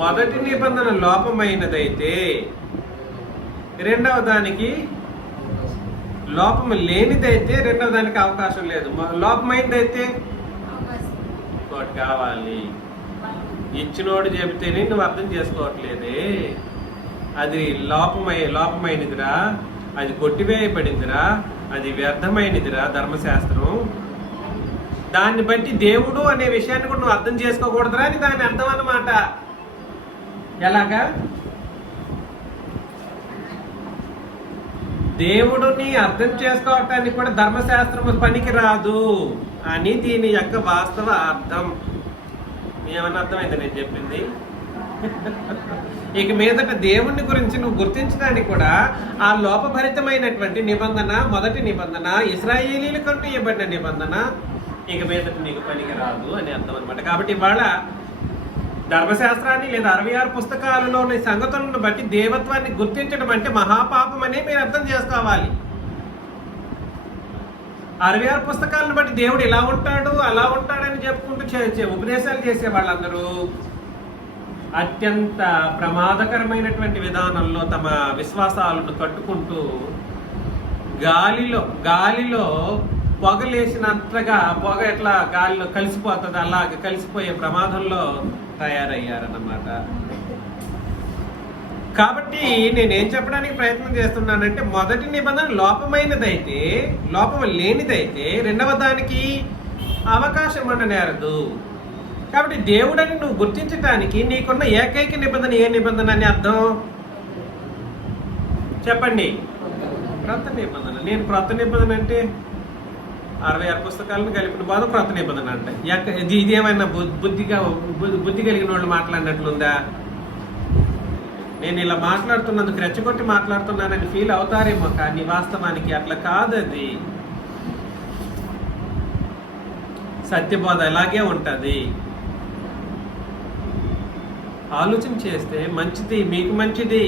మొదటి నిబంధన లోపమైనదైతే రెండవ దానికి లోపము లేనిదైతే రెండవ దానికి అవకాశం లేదు. లోపమైనదైతే ఇంకోటి కావాలి. ఇచ్చినోడు చెబితేనే నువ్వు అర్థం చేసుకోవట్లేదే. అది లోపమైనదిరా, అది కొట్టివేయబడిందిరా, అది వ్యర్థమైనదిరా ధర్మశాస్త్రం. దాన్ని బట్టి దేవుడు అనే విషయాన్ని కూడా నువ్వు అర్థం చేసుకోకూడదురా అని దాని అర్థం అన్నమాట. ఎలాగా? దేవుడిని అర్థం చేసుకోవటానికి కూడా ధర్మశాస్త్రం పనికి రాదు అని దీని యొక్క వాస్తవ అర్థం. ఏమన్నా అర్థమైంది నేను చెప్పింది? ఇక మీదట దేవుణ్ణి గురించి నువ్వు గుర్తించడానికి కూడా ఆ లోపభరితమైనటువంటి నిబంధన, మొదటి నిబంధన, ఇశ్రాయేలీలకంటూ ఇవ్వబడిన నిబంధన ఇక మీదట నీకు పనికి రాదు అని అర్థం అనమాట. కాబట్టి ఇవాళ ధర్మశాస్త్రాన్ని లేదా 66 పుస్తకాలలోని సంగతులను బట్టి దేవత్వాన్ని గుర్తించడం అంటే మహాపాపం అని మీరు అర్థం చేసుకోవాలి. 66 పుస్తకాలను బట్టి దేవుడు ఇలా ఉంటాడు అలా ఉంటాడని చెప్పుకుంటూ ఉపదేశాలు చేసే వాళ్ళందరూ అత్యంత ప్రమాదకరమైనటువంటి విధానంలో తమ విశ్వాసాలను కట్టుకుంటూ గాలిలో పొగలేసినట్లుగా పొగ ఎట్లా గాలిలో కలిసిపోతుంది అలాగే కలిసిపోయే ప్రమాదంలో తయారయ్యారన్నమాట. కాబట్టి నేనేం చెప్పడానికి ప్రయత్నం చేస్తున్నానంటే, మొదటి నిబంధన లోపమైనదైతే, లోపం లేనిదైతే రెండవ దానికి అవకాశం ఉండనేరదు. కాబట్టి దేవుడని నువ్వు గుర్తించడానికి నీకున్న ఏకైక నిబంధన ఏ నిబంధన అని అర్థం చెప్పండి? క్రొత్త నిబంధన. నేను క్రొత్త నిబంధన అంటే 66 పుస్తకాలను కలిపిన బాధ క్రొత్త నిబంధన అంటే ఇదేమైనా బుద్ధి కలిగిన వాళ్ళు మాట్లాడినట్లుందా? నేను ఇలా మాట్లాడుతున్నందుకు రెచ్చగొట్టి మాట్లాడుతున్నానని ఫీల్ అవుతారేమో, కానీ వాస్తవానికి అట్లా కాదు. అది సత్యబోధ అలాగే ఉంటుంది. ఆలోచన చేస్తే మంచిది, మీకు మంచిది.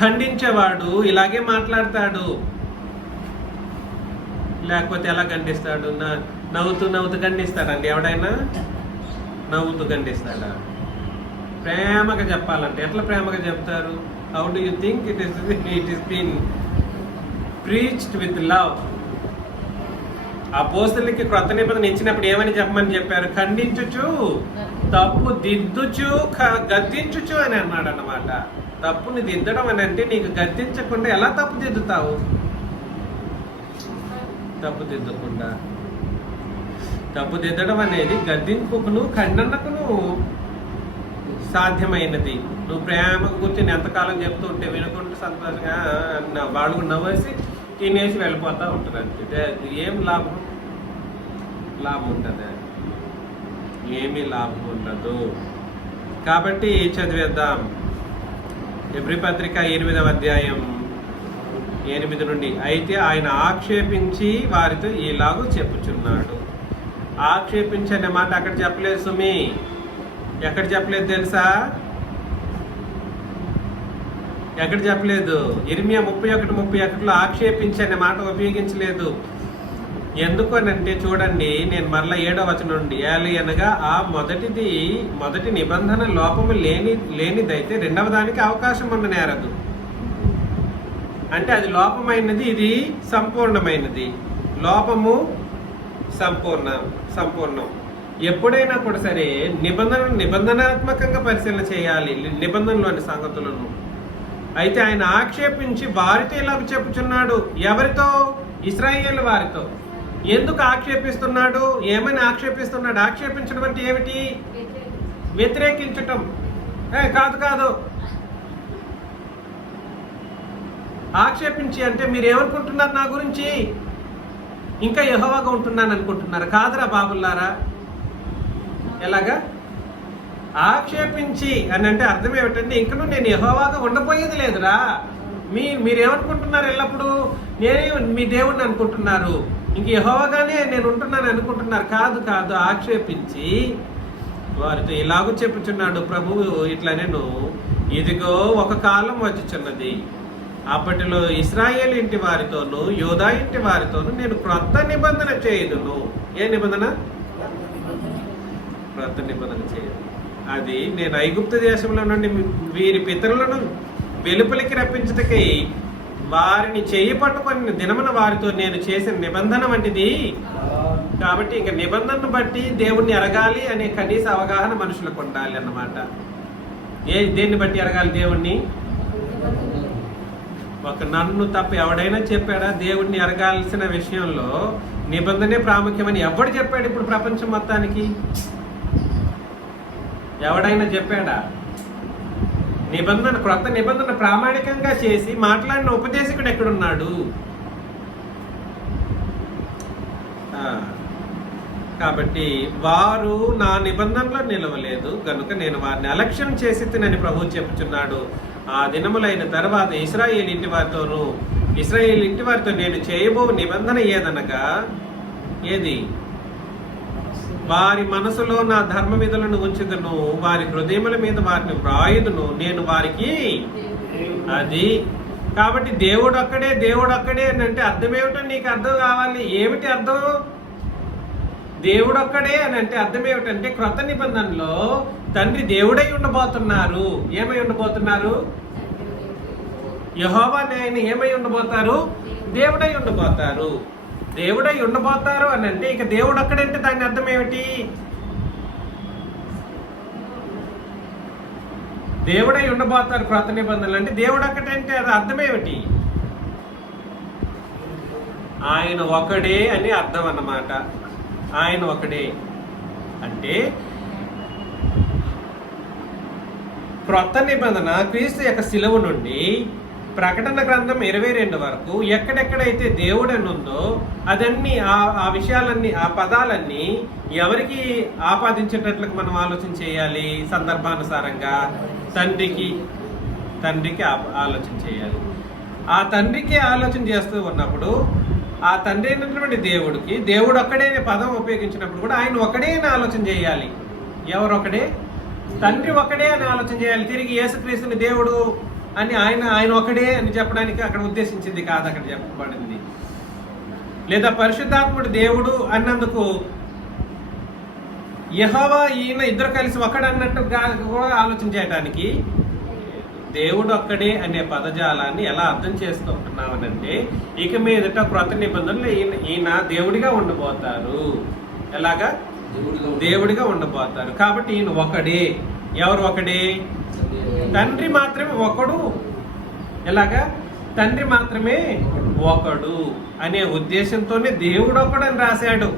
ఖండించేవాడు ఇలాగే మాట్లాడతాడు, లేకపోతే ఎలా ఖండిస్తాడు? నవ్వుతూ ఖండిస్తాడండి. ఎవడైనా నవ్వుతూ ఖండిస్తాడా? ప్రేమగా చెప్పాలంటే ఎట్లా ప్రేమగా చెప్తారు? How do you think it is been preached with love. అపోస్తలులకి క్రొత్త నిబంధన ఇచ్చినప్పుడు ఏమని చెప్పమని చెప్పారు? ఖండించుచు, తప్పు దిద్దుచు, గద్దించుచు అని అన్నాడు అన్నమాట. తప్పుని దిద్దడం అని అంటే నీకు గద్దించకుండా ఎలా తప్పు దిద్దుతావు? తప్పు దిద్దకుండా. తప్పు దిద్దడం అనేది గద్దింపుకును ఖండనకును సాధ్యమైనది. నువ్వు ప్రేమకు కూర్చొని ఎంతకాలం చెప్తూ ఉంటే వినకుండా సంతోషంగా వాళ్ళు నవ్వేసి తినేసి వెళ్ళిపోతూ ఉంటారు. అంతే. ఏం లాభం ఉంటుంది? ఏమీ లాభం ఉండదు. కాబట్టి చదివేద్దాం. హెబ్రీ పత్రిక 8వ అధ్యాయం 8 నుండి. అయితే ఆయన ఆక్షేపించి వారితో ఇలాగూ చెప్పుచున్నాడు. ఆక్షేపించి అనే మాట అక్కడ చెప్పలేదు సుమి. ఎక్కడ చెప్పలేదు తెలుసా? ఎక్కడ చెప్పలేదు. ఇర్మియా 31:31లో ఆక్షేపించి అనే మాట ఉపయోగించలేదు. ఎందుకు అని అంటే చూడండి, నేను మరలా 7వ వచనం నుండి, అనగా ఆ మొదటి నిబంధన లోపము లేనిదైతే రెండవ దానికి అవకాశం ఉండనేరదు. అంటే అది లోపమైనది, ఇది సంపూర్ణమైనది. లోపము సంపూర్ణం. ఎప్పుడైనా కూడా సరే నిబంధనాత్మకంగా పరిశీలన చేయాలి నిబంధనలోని సంగతులను. అయితే ఆయన ఆక్షేపించి వారితో ఇలా చెప్పుచున్నాడు. ఎవరితో? ఇశ్రాయేలు వారితో. ఎందుకు ఆక్షేపిస్తున్నాడు? ఏమని ఆక్షేపిస్తున్నాడు? ఆక్షేపించడం అంటే ఏమిటి? వ్యతిరేకించటం. కాదు. ఆక్షేపించి అంటే మీరు ఏమనుకుంటున్నారు నా గురించి? ఇంకా యెహోవాగా ఉంటున్నాను అనుకుంటున్నారు? కాదురా బాబుల్లారా. ఎలాగా? ఆక్షేపించి అని అంటే అర్థం ఏమిటంటే ఇంకనూ నేను యెహోవాగా ఉండబోయేది లేదురా. మీరేమనుకుంటున్నారు? ఎల్లప్పుడూ నేనే మీ దేవుడిని అనుకుంటున్నారు. ఇంక యెహోవాగానే నేను ఉంటున్నాను అనుకుంటున్నారు. కాదు. ఆక్షేపించి వారితో ఇలాగూ చెప్పుచున్నాడు ప్రభువు ఇట్లా, నేను ఇదిగో ఒక కాలం వచ్చుచున్నది, అప్పటిలో ఇశ్రాయేలు ఇంటి వారితోనూ యోధా ఇంటి వారితోనూ నేను క్రొత్త నిబంధన చేయుదును. ఏ నిబంధన? క్రొత్త నిబంధన చేయదు. అది నేను ఐగుప్తు దేశంలో నుండి వీరి పితరులను వెలుపలికి రప్పించుటకై వారిని చేయి పట్టుకొని దినమున వారితో నేను చేసిన నిబంధన వంటిది. కాబట్టి ఇంకా నిబంధనను బట్టి దేవుణ్ణి ఎరగాలి అనే కనీస అవగాహన మనుషులకు ఉండాలి అన్నమాట. దేన్ని బట్టి ఎరగాలి దేవుణ్ణి? నన్ను తప్ప ఎవడైనా చెప్పాడా? దేవుణ్ణి ఎరగాల్సిన విషయంలో నిబంధనే ప్రాముఖ్యమని ఎవడు చెప్పాడు ఇప్పుడు ప్రపంచం మొత్తానికి? ఎవడైనా చెప్పాడా? క్రొత్త నిబంధన ప్రామాణికంగా చేసి మాట్లాడిన ఉపదేశకుడు ఎక్కడున్నాడు? కాబట్టి వారు నా నిబంధనలో నిలవలేదు కనుక నేను వారిని అలక్ష్యం చేసి తినని ప్రభువు చెప్పుచున్నాడు. ఆ దినములైన తర్వాత ఇశ్రాయేలు ఇంటి వారితో నేను చేయబో నిబంధన ఏదనగా, ఏది? వారి మనసులో నా ధర్మ విధులను ఉంచుదును, వారి హృదయముల మీద వారిని వ్రాయుదును, నేను వారికి అది. కాబట్టి దేవుడు ఒక్కడే అని అంటే అర్థం ఏమిటో నీకు అర్థం కావాలి. ఏమిటి అర్థం? దేవుడు ఒక్కడే అని అంటే అర్థం ఏమిటంటే క్రొత్త నిబంధనలో తండ్రి దేవుడై ఉండబోతున్నారు. ఏమై ఉండబోతున్నారు? యెహోవా ఆయన ఏమై ఉండబోతారు? దేవుడై ఉండబోతారు. దేవుడై ఉండబోతారు అని అంటే ఇక దేవుడు ఒక్కడంటే దాని అర్థం ఏమిటి? దేవుడై ఉండబోతారు క్రొత్త నిబంధనలు అంటే దేవుడు ఒక్కటంటే అది అర్థం ఏమిటి? ఆయన ఒకడే అని అర్థం అన్నమాట. ఆయన ఒకడే అంటే క్రొత్త నిబంధన క్రీస్తు యొక్క శిలువ నుండి ప్రకటన గ్రంథం 22 వరకు ఎక్కడెక్కడైతే దేవుడు అని ఉందో అదన్నీ ఆ విషయాలన్నీ, ఆ పదాలన్నీ ఎవరికి ఆపాదించేటట్లుగా మనం ఆలోచన చేయాలి? సందర్భానుసారంగా తండ్రికి ఆలోచన చేయాలి. ఆ తండ్రికి ఆలోచన చేస్తూ ఉన్నప్పుడు ఆ తండ్రి అయినటువంటి దేవుడు ఒక్కడే అనే పదం ఉపయోగించినప్పుడు కూడా ఆయన ఒకడే అని ఆలోచన చేయాలి. ఎవరు ఒకడే? తండ్రి ఒకడే అని ఆలోచన చేయాలి. తిరిగి యేసుక్రీస్తుని దేవుడు అని ఆయన ఒకడే అని చెప్పడానికి అక్కడ ఉద్దేశించింది కాదు, అక్కడ చెప్పబడింది. లేదా పరిశుద్ధాత్ముడు దేవుడు అన్నందుకు యెహోవా ఈయన ఇద్దరు కలిసి ఒకడన్నట్టుగా కూడా ఆలోచన చేయడానికి దేవుడు ఒక్కడే అనే పదజాలాన్ని ఎలా అర్థం చేసుకుంటున్నామనంటే ఇక మీదట క్రొత్త నిబంధనలు ఈయన దేవుడిగా ఉండబోతారు. ఎలాగా? దేవుడిగా ఉండబోతారు. కాబట్టి ఈయన ఒకడే. ఎవరు ఒకడే? తండ్రి మాత్రమే ఒకడు. ఎలాగా? తండ్రి మాత్రమే ఒకడు అనే ఉద్దేశంతోనే దేవుడు ఒకడని రాశాడు.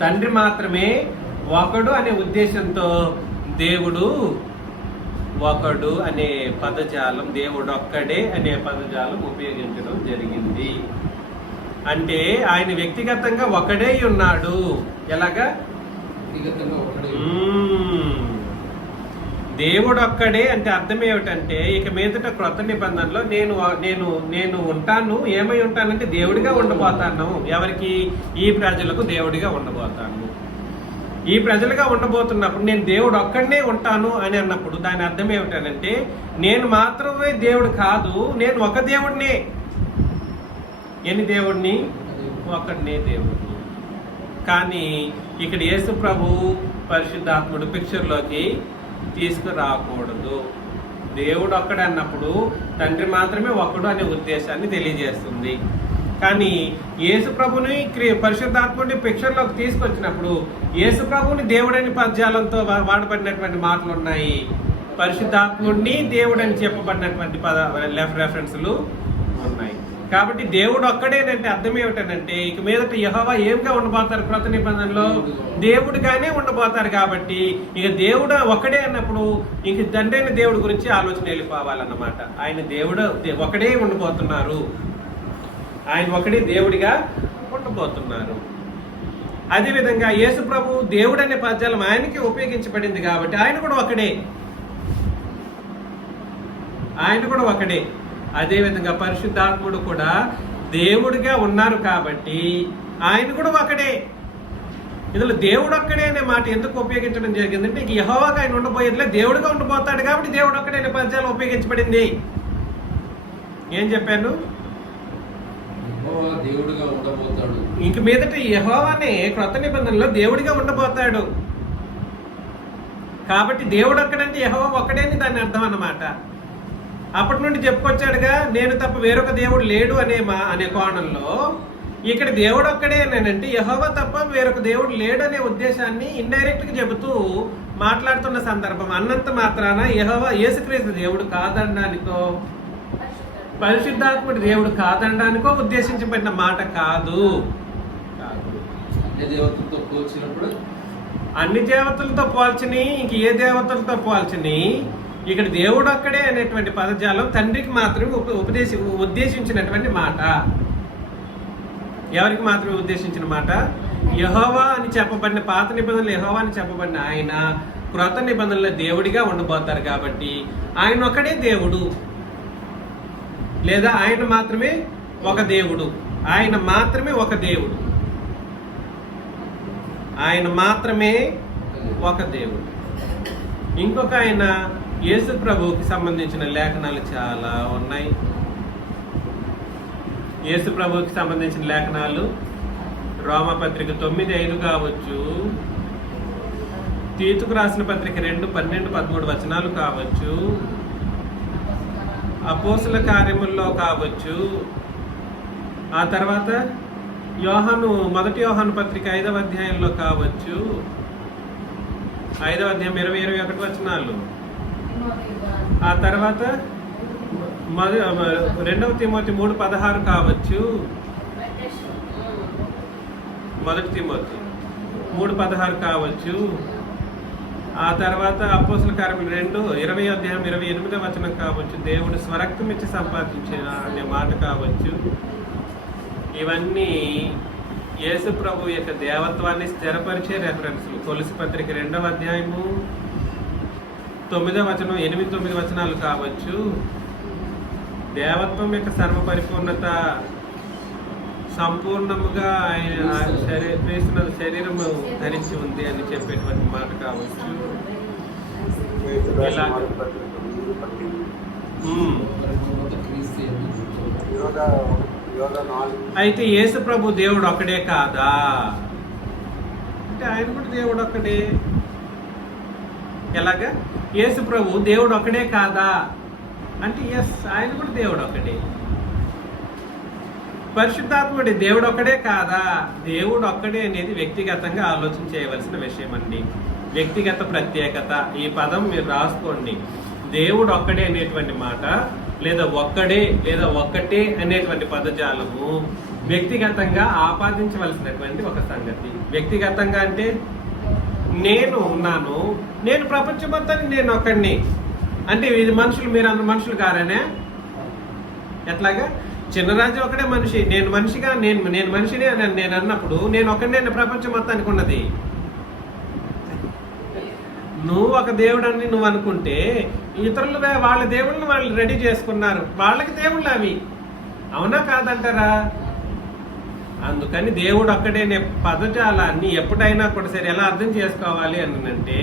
తండ్రి మాత్రమే ఒకడు అనే ఉద్దేశంతో దేవుడు ఒకడు అనే పదజాలం, దేవుడు ఒక్కడే అనే పదజాలం ఉపయోగించడం జరిగింది. అంటే ఆయన వ్యక్తిగతంగా ఒకడే ఉన్నాడు. ఎలాగా? దేవుడు ఒక్కడే అంటే అర్థం ఏమిటంటే ఇక మీదట క్రొత్త నిబంధనలో నేను ఉంటాను. ఏమై ఉంటానంటే దేవుడిగా ఉండబోతాను. ఎవరికి? ఈ ప్రజలకు దేవుడిగా ఉండబోతాను. ఈ ప్రజలుగా ఉండబోతున్నప్పుడు నేను దేవుడు ఒక్కడనే ఉంటాను అని అన్నప్పుడు దాని అర్థం ఏమిటనంటే నేను మాత్రమే దేవుడు కాదు, నేను ఒక దేవుడినే. ఎన్ని దేవుడిని? ఒక్కడనే దేవుడిని. కానీ ఇక్కడ యేసు ప్రభు పరిశుద్ధాత్ముడు పిక్చర్లోకి తీసుకురాకూడదు. దేవుడు ఒక్కడే అన్నప్పుడు తండ్రి మాత్రమే ఒక్కడు అనే ఉద్దేశాన్ని తెలియజేస్తుంది. కానీ యేసు ప్రభుని పరిశుద్ధాత్ముడిని పిక్చర్లోకి తీసుకొచ్చినప్పుడు యేసు ప్రభుని దేవుడని పదజాలంతో వాడబడినటువంటి మాటలు ఉన్నాయి, పరిశుద్ధాత్ముడిని దేవుడని చెప్పబడినటువంటి రెఫరెన్స్లు ఉన్నాయి. కాబట్టి దేవుడు ఒక్కడేనంటే అర్థం ఏమిటనంటే ఇక మీదట యెహోవా ఏమిగా ఉండబోతారు? క్రొత్త నిబంధనలో దేవుడిగానే ఉండబోతారు. కాబట్టి ఇక దేవుడు ఒక్కడే అన్నప్పుడు ఇంక తండ్రి అయిన దేవుడి గురించి ఆలోచన వెళ్ళిపోవాలన్నమాట. ఆయన దేవుడు ఒకడే ఉండబోతున్నారు, ఆయన ఒకడే దేవుడిగా ఉండబోతున్నారు. అదేవిధంగా యేసు ప్రభు దేవుడు అనే పదజాలం ఆయనకి ఉపయోగించబడింది కాబట్టి ఆయన కూడా ఒకడే, ఆయన కూడా ఒకడే. అదేవిధంగా పరిశుద్ధాత్ముడు కూడా దేవుడిగా ఉన్నారు కాబట్టి ఆయన కూడా ఒకడే. ఇందులో దేవుడు ఒక్కడే అనే మాట ఎందుకు ఉపయోగించడం జరిగిందంటే ఇక యెహోవాగా ఆయన ఉండబోయేదిలే, దేవుడిగా ఉండబోతాడు కాబట్టి దేవుడు ఒక్కడే అనే పదజాలం ఉపయోగించబడింది. ఏం చెప్పాను? దేవుడిగా ఉండబోతాడు. ఇంక మీదట యెహోవానే క్రొత్త నిబంధనలో దేవుడిగా ఉండబోతాడు కాబట్టి దేవుడు ఒక్కడంటే యెహోవా ఒక్కడే అని దాని అర్థం అన్నమాట. అప్పటి నుండి చెప్పుకొచ్చాడుగా నేను తప్ప వేరొక దేవుడు లేడు అనే కోణంలో ఇక్కడ దేవుడు ఒక్కడే అంటే యెహోవా తప్ప వేరొక దేవుడు లేడు అనే ఉద్దేశాన్ని ఇండైరెక్ట్ గా చెబుతూ మాట్లాడుతున్న సందర్భం. అన్నంత మాత్రాన యెహోవా యేసుక్రీస్తు దేవుడు కాదనడానికో పరిశుద్ధాత్ముడి దేవుడు కాదనడానికో ఉద్దేశించబడిన మాట కాదు. అన్ని దేవతలతో పోల్చని ఇంక ఏ దేవతలతో పోల్చని ఇక్కడ దేవుడు ఒక్కడే అనేటువంటి పదజాలం తండ్రికి మాత్రమే ఉద్దేశించినటువంటి మాట. ఎవరికి మాత్రమే ఉద్దేశించిన మాట? యెహోవా అని చెప్పబడిన పాత నిబంధనలు యెహోవా అని చెప్పబడిన ఆయన క్రొత్త నిబంధనలో దేవుడిగా ఉండబోతారు కాబట్టి ఆయన ఒక్కడే దేవుడు, లేదా ఆయన మాత్రమే ఒక దేవుడు, ఆయన మాత్రమే ఒక దేవుడు, ఆయన మాత్రమే ఒక దేవుడు. ఇంకొక ఆయన యేసు ప్రభువుకి సంబంధించిన లేఖనాలు చాలా ఉన్నాయి. యేసు ప్రభువుకి సంబంధించిన లేఖనాలు రోమపత్రిక 9:5 కావచ్చు, తీతుకు రాసిన పత్రిక 2:12-13 వచనాలు కావచ్చు, అపోస్తుల కార్యముల్లో కావచ్చు, ఆ తర్వాత మొదటి యోహాను పత్రిక 5వ అధ్యాయంలో కావచ్చు, 5వ అధ్యాయం 20-21 వచనాలు, ఆ తర్వాత 2వ తిమోతి 3:16 కావచ్చు, 1 తిమోతి 3:16 కావచ్చు, ఆ తర్వాత అపోస్తుల కార్యములు 2:20 అధ్యాయం 28వ వచనం కావచ్చు, దేవుడు స్వరక్తం ఇచ్చి సంపాదించిన అనే మాట కావచ్చు. ఇవన్నీ యేసు ప్రభు యొక్క దేవత్వాన్ని స్థిరపరిచే రెఫరెన్స్లు. కొలసి పత్రిక 2వ అధ్యాయము 9వ వచనం 8-9 వచనాలు కావచ్చు, దేవత్వం యొక్క సర్వ పరిపూర్ణత సంపూర్ణముగా ఆయన శరీరము ధరించి ఉంది అని చెప్పేటువంటి మాట కావచ్చు. అయితే యేసు ప్రభు దేవుడు ఒక్కడే కాదా అంటే ఆయన కూడా దేవుడు ఒక్కడే. ఎలాగా? యేసు ప్రభు దేవుడు ఒక్కడే కాదా అంటే ఎస్, ఆయన కూడా దేవుడు ఒక్కడే. పరిశుద్ధాత్ముడి దేవుడు ఒక్కడే కాదా? దేవుడు ఒక్కడే అనేది వ్యక్తిగతంగా ఆలోచన చేయవలసిన విషయం అండి. వ్యక్తిగత ప్రత్యేకత ఈ పదం మీరు రాసుకోండి. దేవుడు ఒక్కడే అనేటువంటి మాట లేదా ఒక్కడే లేదా ఒక్కటే అనేటువంటి పదజాలము వ్యక్తిగతంగా ఆపాదించవలసినటువంటి ఒక సంగతి. వ్యక్తిగతంగా అంటే నేను ఉన్నాను, నేను ప్రపంచం మొత్తానికి నేను ఒక్కడిని అంటే ఇది మనుషులు, మీరు అన్న మనుషులు కారనే. ఎట్లాగా? చిన్నరాజు ఒకడే మనిషి, నేను మనిషిగా నేను మనిషినే అని నేను అన్నప్పుడు నేను ఒకడే ప్రపంచం మొత్తానికి ఉన్నది. నువ్వు ఒక దేవుడు అని నువ్వు అనుకుంటే ఇతరులు వాళ్ళ దేవుళ్ళని వాళ్ళు రెడీ చేసుకున్నారు, వాళ్ళకి దేవుళ్ళు అవి. అవునా కాదంటారా? అందుకని దేవుడు ఒక్కడే అనే పదజాలాన్ని ఎప్పుడైనా కూడా సరే ఎలా అర్థం చేసుకోవాలి అని అంటే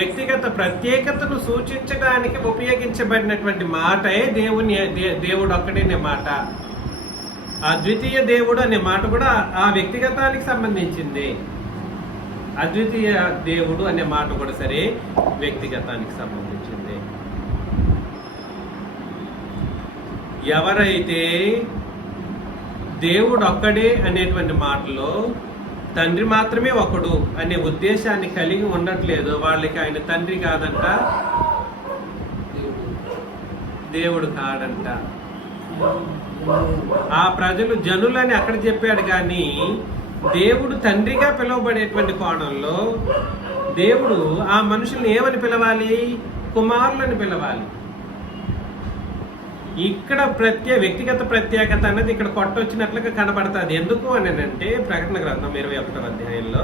వ్యక్తిగత ప్రత్యేకతను సూచించడానికి ఉపయోగించబడినటువంటి మాటే దేవుడు ఒక్కడనే మాట. అద్వితీయ దేవుడు అనే మాట కూడా ఆ వ్యక్తిగతానికి సంబంధించింది. అద్వితీయ దేవుడు అనే మాట కూడా సరే వ్యక్తిగతానికి సంబంధించింది. ఎవరైతే దేవుడు ఒక్కడే అనేటువంటి మాటలో తండ్రి మాత్రమే ఒకడు అనే ఉద్దేశాన్ని కలిగి ఉండట్లేదు, వాళ్ళకి ఆయన తండ్రి కాదంట, దేవుడు కాడంట. ఆ ప్రజలు జనులని అక్కడ చెప్పాడు కానీ దేవుడు తండ్రిగా పిలువబడేటువంటి కోణంలో దేవుడు ఆ మనుషుల్ని ఏమని పిలవాలి? కుమారులని పిలవాలి. ఇక్కడ వ్యక్తిగత ప్రత్యేకత అనేది ఇక్కడ కొట్టొచ్చినట్లుగా కనబడుతుంది. ఎందుకు అని అంటే ప్రకటన గ్రంథం 21వ అధ్యాయంలో,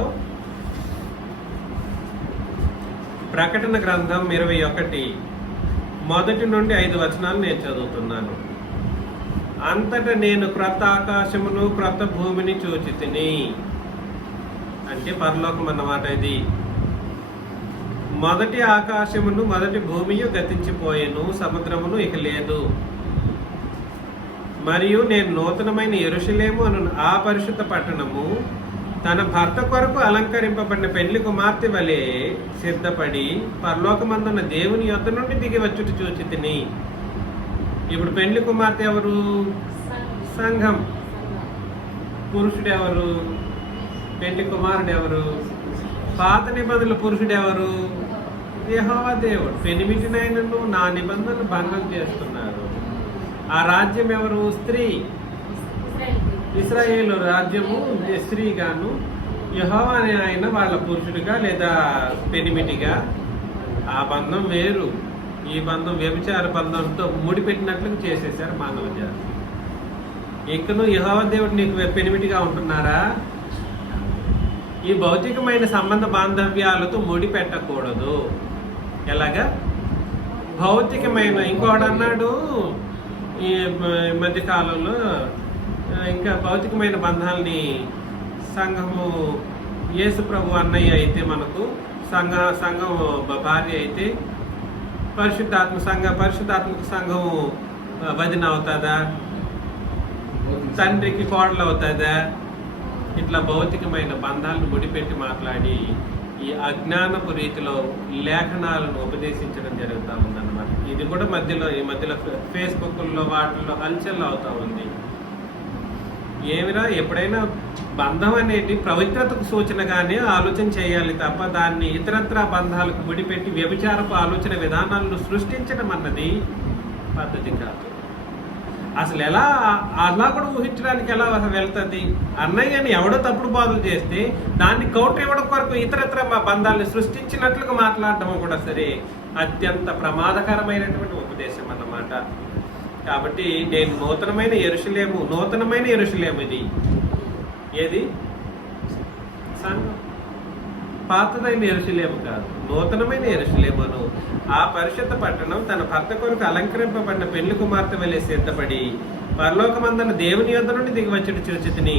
ప్రకటన గ్రంథం 21 మొదటి నుండి 5 వచనాలు నేను చదువుతున్నాను. అంతటా నేను క్రొత్త ఆకాశమును క్రొత్త భూమిని చూచితిని. అంటే పరలోకం అన్నమాట ఇది. మొదటి ఆకాశమును మొదటి భూమియు గతించిపోయెను, సముద్రమును ఇక లేదు. మరియు నేను నూతనమైన యెరూషలేము అను ఆ పరిశుద్ధ పట్టణము తన భర్త కొరకు అలంకరింపబడిన పెళ్లి కుమార్తె వలె సిద్ధపడి పరలోకమందున్న దేవుని యొద్ద నుండి దిగి వచ్చుట చూచితిని. ఇప్పుడు పెళ్లి కుమార్తె ఎవరు? సంఘం. పురుషుడు ఎవరు? పెళ్లి కుమారుడు ఎవరు? పాత నిబంధనల పురుషుడు ఎవరు? యెహోవా దేవుడు. పెనిమిటినైనను నా నిబంధనలు భంగం చేస్తున్నారు. ఆ రాజ్యం ఎవరు? స్త్రీ. ఇశ్రాయేలు రాజ్యము స్త్రీ గాను, యెహోవా అనే ఆయన వాళ్ళ పురుషుడిగా లేదా పెనిమిటిగా. ఆ బంధం వేరు. ఈ బంధం వ్యభిచార బంధంతో ముడిపెట్టినట్లు చేసేసారు మానవ జాతి. ఇంకను యెహోవా దేవుడు నీకు పెనిమిటిగా ఉంటున్నారా? ఈ భౌతికమైన సంబంధ బాంధవ్యాలతో ముడిపెట్టకూడదు. ఎలాగా? భౌతికమైన ఇంకోడు అన్నాడు ఈ మధ్యకాలంలో, ఇంకా భౌతికమైన బంధాలని సంఘము యేసు ప్రభు అన్నయ్య అయితే మనకు సంఘం భార్య అయితే పరిశుద్ధాత్మక సంఘం వదిన అవుతుందా? తండ్రికి కోడలు అవుతుందా? ఇట్లా భౌతికమైన బంధాలను ముడిపెట్టి మాట్లాడి ఈ అజ్ఞానపు రీతిలో లేఖనాలను ఉపదేశించడం జరుగుతూ ఉందన్నమాట. ఇది కూడా ఈ మధ్యలో ఫేస్బుక్లో వాటిల్లో హల్చల్ అవుతూ ఉంది. ఏమిరా, ఎప్పుడైనా బంధం అనేది పవిత్రతకు సూచనగానే ఆలోచన చేయాలి తప్ప దాన్ని ఇతరత్ర బంధాలకు ముడిపెట్టి వ్యభిచారపు ఆలోచన విధానాలను సృష్టించడం అన్నది పద్ధతి కాదు. అసలు అలా కూడా ఊహించడానికి ఎలా వెళ్తుంది? అన్నయ్యని ఎవడో తప్పుడు బాధలు చేస్తే దాన్ని కౌంటర్ ఇవ్వడం కొరకు ఇతరత్ర బంధాలను సృష్టించినట్లుగా మాట్లాడటం కూడా సరే అత్యంత ప్రమాదకరమైనటువంటి ఉపదేశం అన్నమాట. కాబట్టి నేను నూతనమైన యెరూషలేము ఇది ఏది? సంఘం. పాతదైన యెరూషలేము కాదు, నూతనమైన యెరూషలేమును ఆ పరిశుద్ధ పట్టణం తన భర్త కొరకు అలంకరింపబడిన పెళ్లి కుమార్తె వలె సిద్ధపడి పరలోకమందున్న దేవుని యొద్ద నుండి దిగి వచ్చి చూచితిని.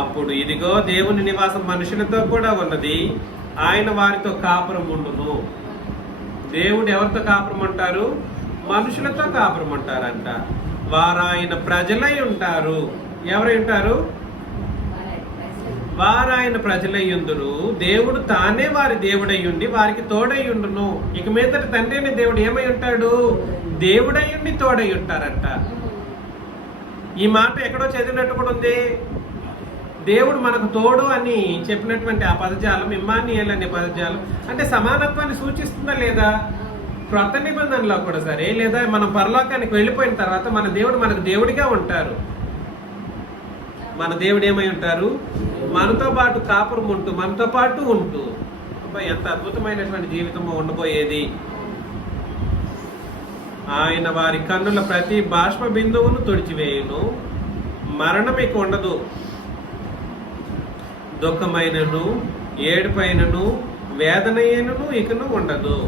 అప్పుడు ఇదిగో దేవుని నివాసం మనుషులతో కూడా ఉన్నది, ఆయన వారితో కాపురం ఉండును. దేవుడు ఎవరితో కాపురం ఉంటారు? మనుషులతో కాపురం ఉంటారంట. వారు ఆయన ప్రజలై ఉంటారు. ఎవరై ఉంటారు? వారు ఆయన ప్రజలయ్యుందురు. దేవుడు తానే వారి దేవుడయ్యుండి వారికి తోడయ్యుండును. ఇక మీదట తండ్రి అనే దేవుడు ఏమై ఉంటాడు? దేవుడయ్యుండి తోడై ఉంటారంట. ఈ మాట ఎక్కడో చదివినట్టు కూడా ఉంది. దేవుడు మనకు తోడు అని చెప్పినటువంటి ఆ పదజాలం, ఇమ్మానుయేల్ అనే పదజాలం అంటే సమానత్వాన్ని సూచిస్తుందా లేదా? క్రొత్త నిబంధనలో కూడా సరే, లేదా మనం పరలోకానికి వెళ్ళిపోయిన తర్వాత మన దేవుడు మనకు దేవుడిగా ఉంటారు. మన దేవుడు ఏమై ఉంటారు? మనతో పాటు కాపురం ఉంటూ, మనతో పాటు ఉంటూ. ఎంత అద్భుతమైనటువంటి జీవితము ఉండబోయేది. ఆయన వారి కన్నుల ప్రతి బాష్ప బిందువును తుడిచివేయును. మరణం ఇక ఉండదు. దుఃఖమైనను ఏడుపైనను వేదనైనను ఇకను ఉండదు.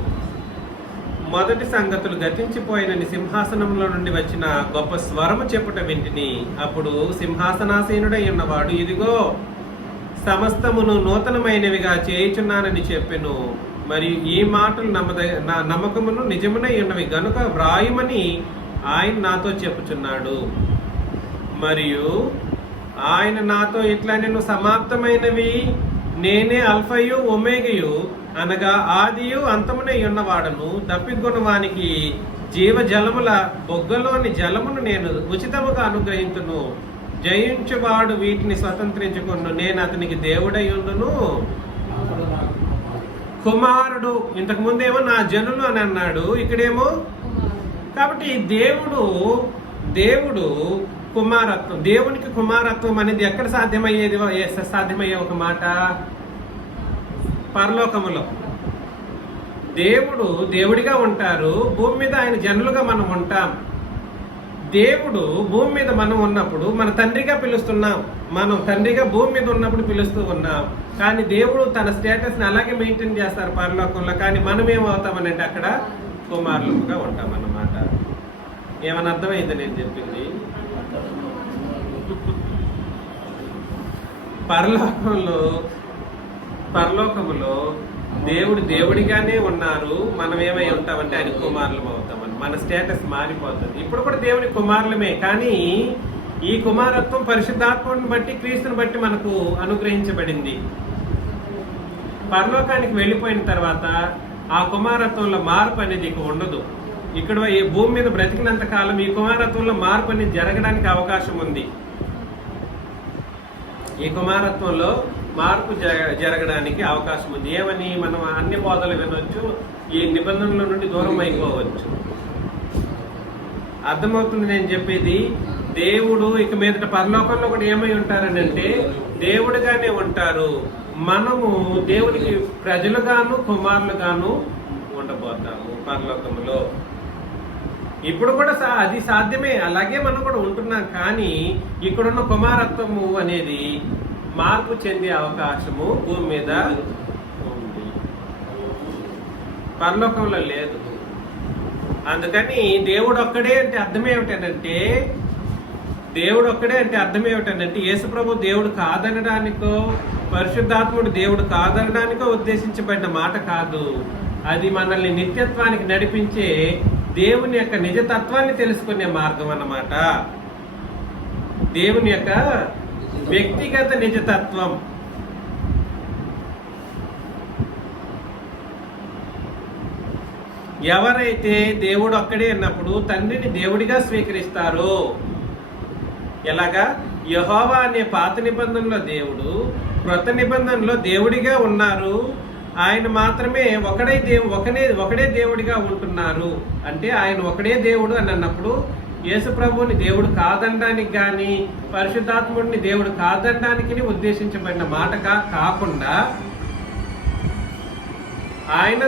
మొదటి సంగతులు గతించిపోయినని సింహాసనంలో నుండి వచ్చిన గొప్ప స్వరము చెప్పుట వింటిని. అప్పుడు సింహాసనాసీనుడై ఉన్నవాడు, ఇదిగో సమస్తమును నూతనమైనవిగా చేయుచున్నానని చెప్పెను. మరియు ఈ మాటలు నమ్మకమును నిజమునై ఉన్నవి గనుక వ్రాయుమని ఆయన నాతో చెప్పుచున్నాడు. మరియు ఆయన నాతో ఇట్లా, నేను సమాప్తమైనవి నేనే అల్ఫయు ఒమేగయు, అనగా ఆదియు అంతమునై ఉన్నవాడను. దప్పికొనవానికి జీవజలముల బొగ్గలోని జలమును నేను ఉచితముగా అనుగ్రహించును. జయించువాడు వీటిని స్వతంత్రించుకొను. నేను అతనికి దేవుడై ఉండును, కుమారుడు. ఇంతకు ముందేమో నా జనులు అని అన్నాడు, ఇక్కడేమో. కాబట్టి దేవుడు కుమారత్వం, దేవునికి కుమారత్వం అనేది ఎక్కడ సాధ్యమయ్యే ఒక మాట? పరలోకములో. దేవుడు దేవుడిగా ఉంటారు, భూమి మీద ఆయన జనులుగా మనం ఉంటాం. దేవుడు భూమి మీద మనం ఉన్నప్పుడు మన తండ్రిగా పిలుస్తున్నాం, మనం తండ్రిగా భూమి మీద ఉన్నప్పుడు పిలుస్తూ ఉన్నాం. కానీ దేవుడు తన స్టేటస్ని అలాగే మెయింటైన్ చేస్తారు పరలోకంలో. కానీ మనం ఏమవుతామనంటే అక్కడ కుమారులుగా ఉంటాం అన్నమాట. ఏమని అర్థమైంది నేను చెప్పింది? పరలోకములో దేవుడు దేవుడిగానే ఉన్నారు, మనం ఏమై ఉంటామంటే ఆయన కుమారులం అవుతామని. మన స్టేటస్ మారిపోతుంది. ఇప్పుడు కూడా దేవుని కుమారులమే, కానీ ఈ కుమారత్వం పరిశుద్ధాత్మని బట్టి, క్రీస్తుని బట్టి మనకు అనుగ్రహించబడింది. పరలోకానికి వెళ్ళిపోయిన తర్వాత ఆ కుమారత్వంలో మార్పు అనేది ఇక ఉండదు. ఇక్కడ ఈ భూమి మీద బ్రతికినంత కాలం ఈ కుమారత్వంలో మార్పు అనేది జరగడానికి అవకాశం ఉంది. ఈ కుమారత్వంలో మార్పు జరగడానికి అవకాశం ఉంది. ఏమని? మనం అన్ని బోధలు వినొచ్చు, ఈ నిబంధనల నుండి దూరం అయిపోవచ్చు. అర్థమవుతుంది నేను చెప్పేది? దేవుడు ఇక మీదట పరలోకంలో కూడా ఏమై ఉంటారని అంటే దేవుడిగానే ఉంటారు. మనము దేవుడికి ప్రజలుగాను కుమారులుగాను ఉండబోతాము పరలోకములో. ఇప్పుడు కూడా అది సాధ్యమే, అలాగే మనం కూడా ఉంటున్నాం. కానీ ఇక్కడున్న కుమారత్వము అనేది మార్పు చెందే అవకాశము భూమి మీద ఉంది, పరలోకంలో లేదు. అందుకని దేవుడు ఒక్కడే అంటే అర్థం ఏమిటంటే యేసుప్రభు దేవుడు కాదనడానికో పరిశుద్ధాత్ముడు దేవుడు కాదనడానికో ఉద్దేశించబడిన మాట కాదు. అది మనల్ని నిత్యత్వానికి నడిపించే దేవుని యొక్క నిజతత్వాన్ని తెలుసుకునే మార్గం అన్నమాట. దేవుని యొక్క వ్యక్తిగత నిజతత్వం. ఎవరైతే దేవుడు ఒక్కడే అన్నప్పుడు తండ్రిని దేవుడిగా స్వీకరిస్తారో, ఎలాగా? యెహోవా అనే పాత నిబంధనలో దేవుడు, క్రొత్త నిబంధనలో దేవుడిగా ఉన్నారు. ఆయన మాత్రమే ఒకడే దేవుడిగా ఉంటున్నారు. అంటే ఆయన ఒకడే దేవుడు అని అన్నప్పుడు యేసు ప్రభువుని దేవుడు కాదనడానికి కానీ పరిశుద్ధాత్ముడిని దేవుడు కాదనడానికి ఉద్దేశించబడిన మాటగా కాకుండా, ఆయన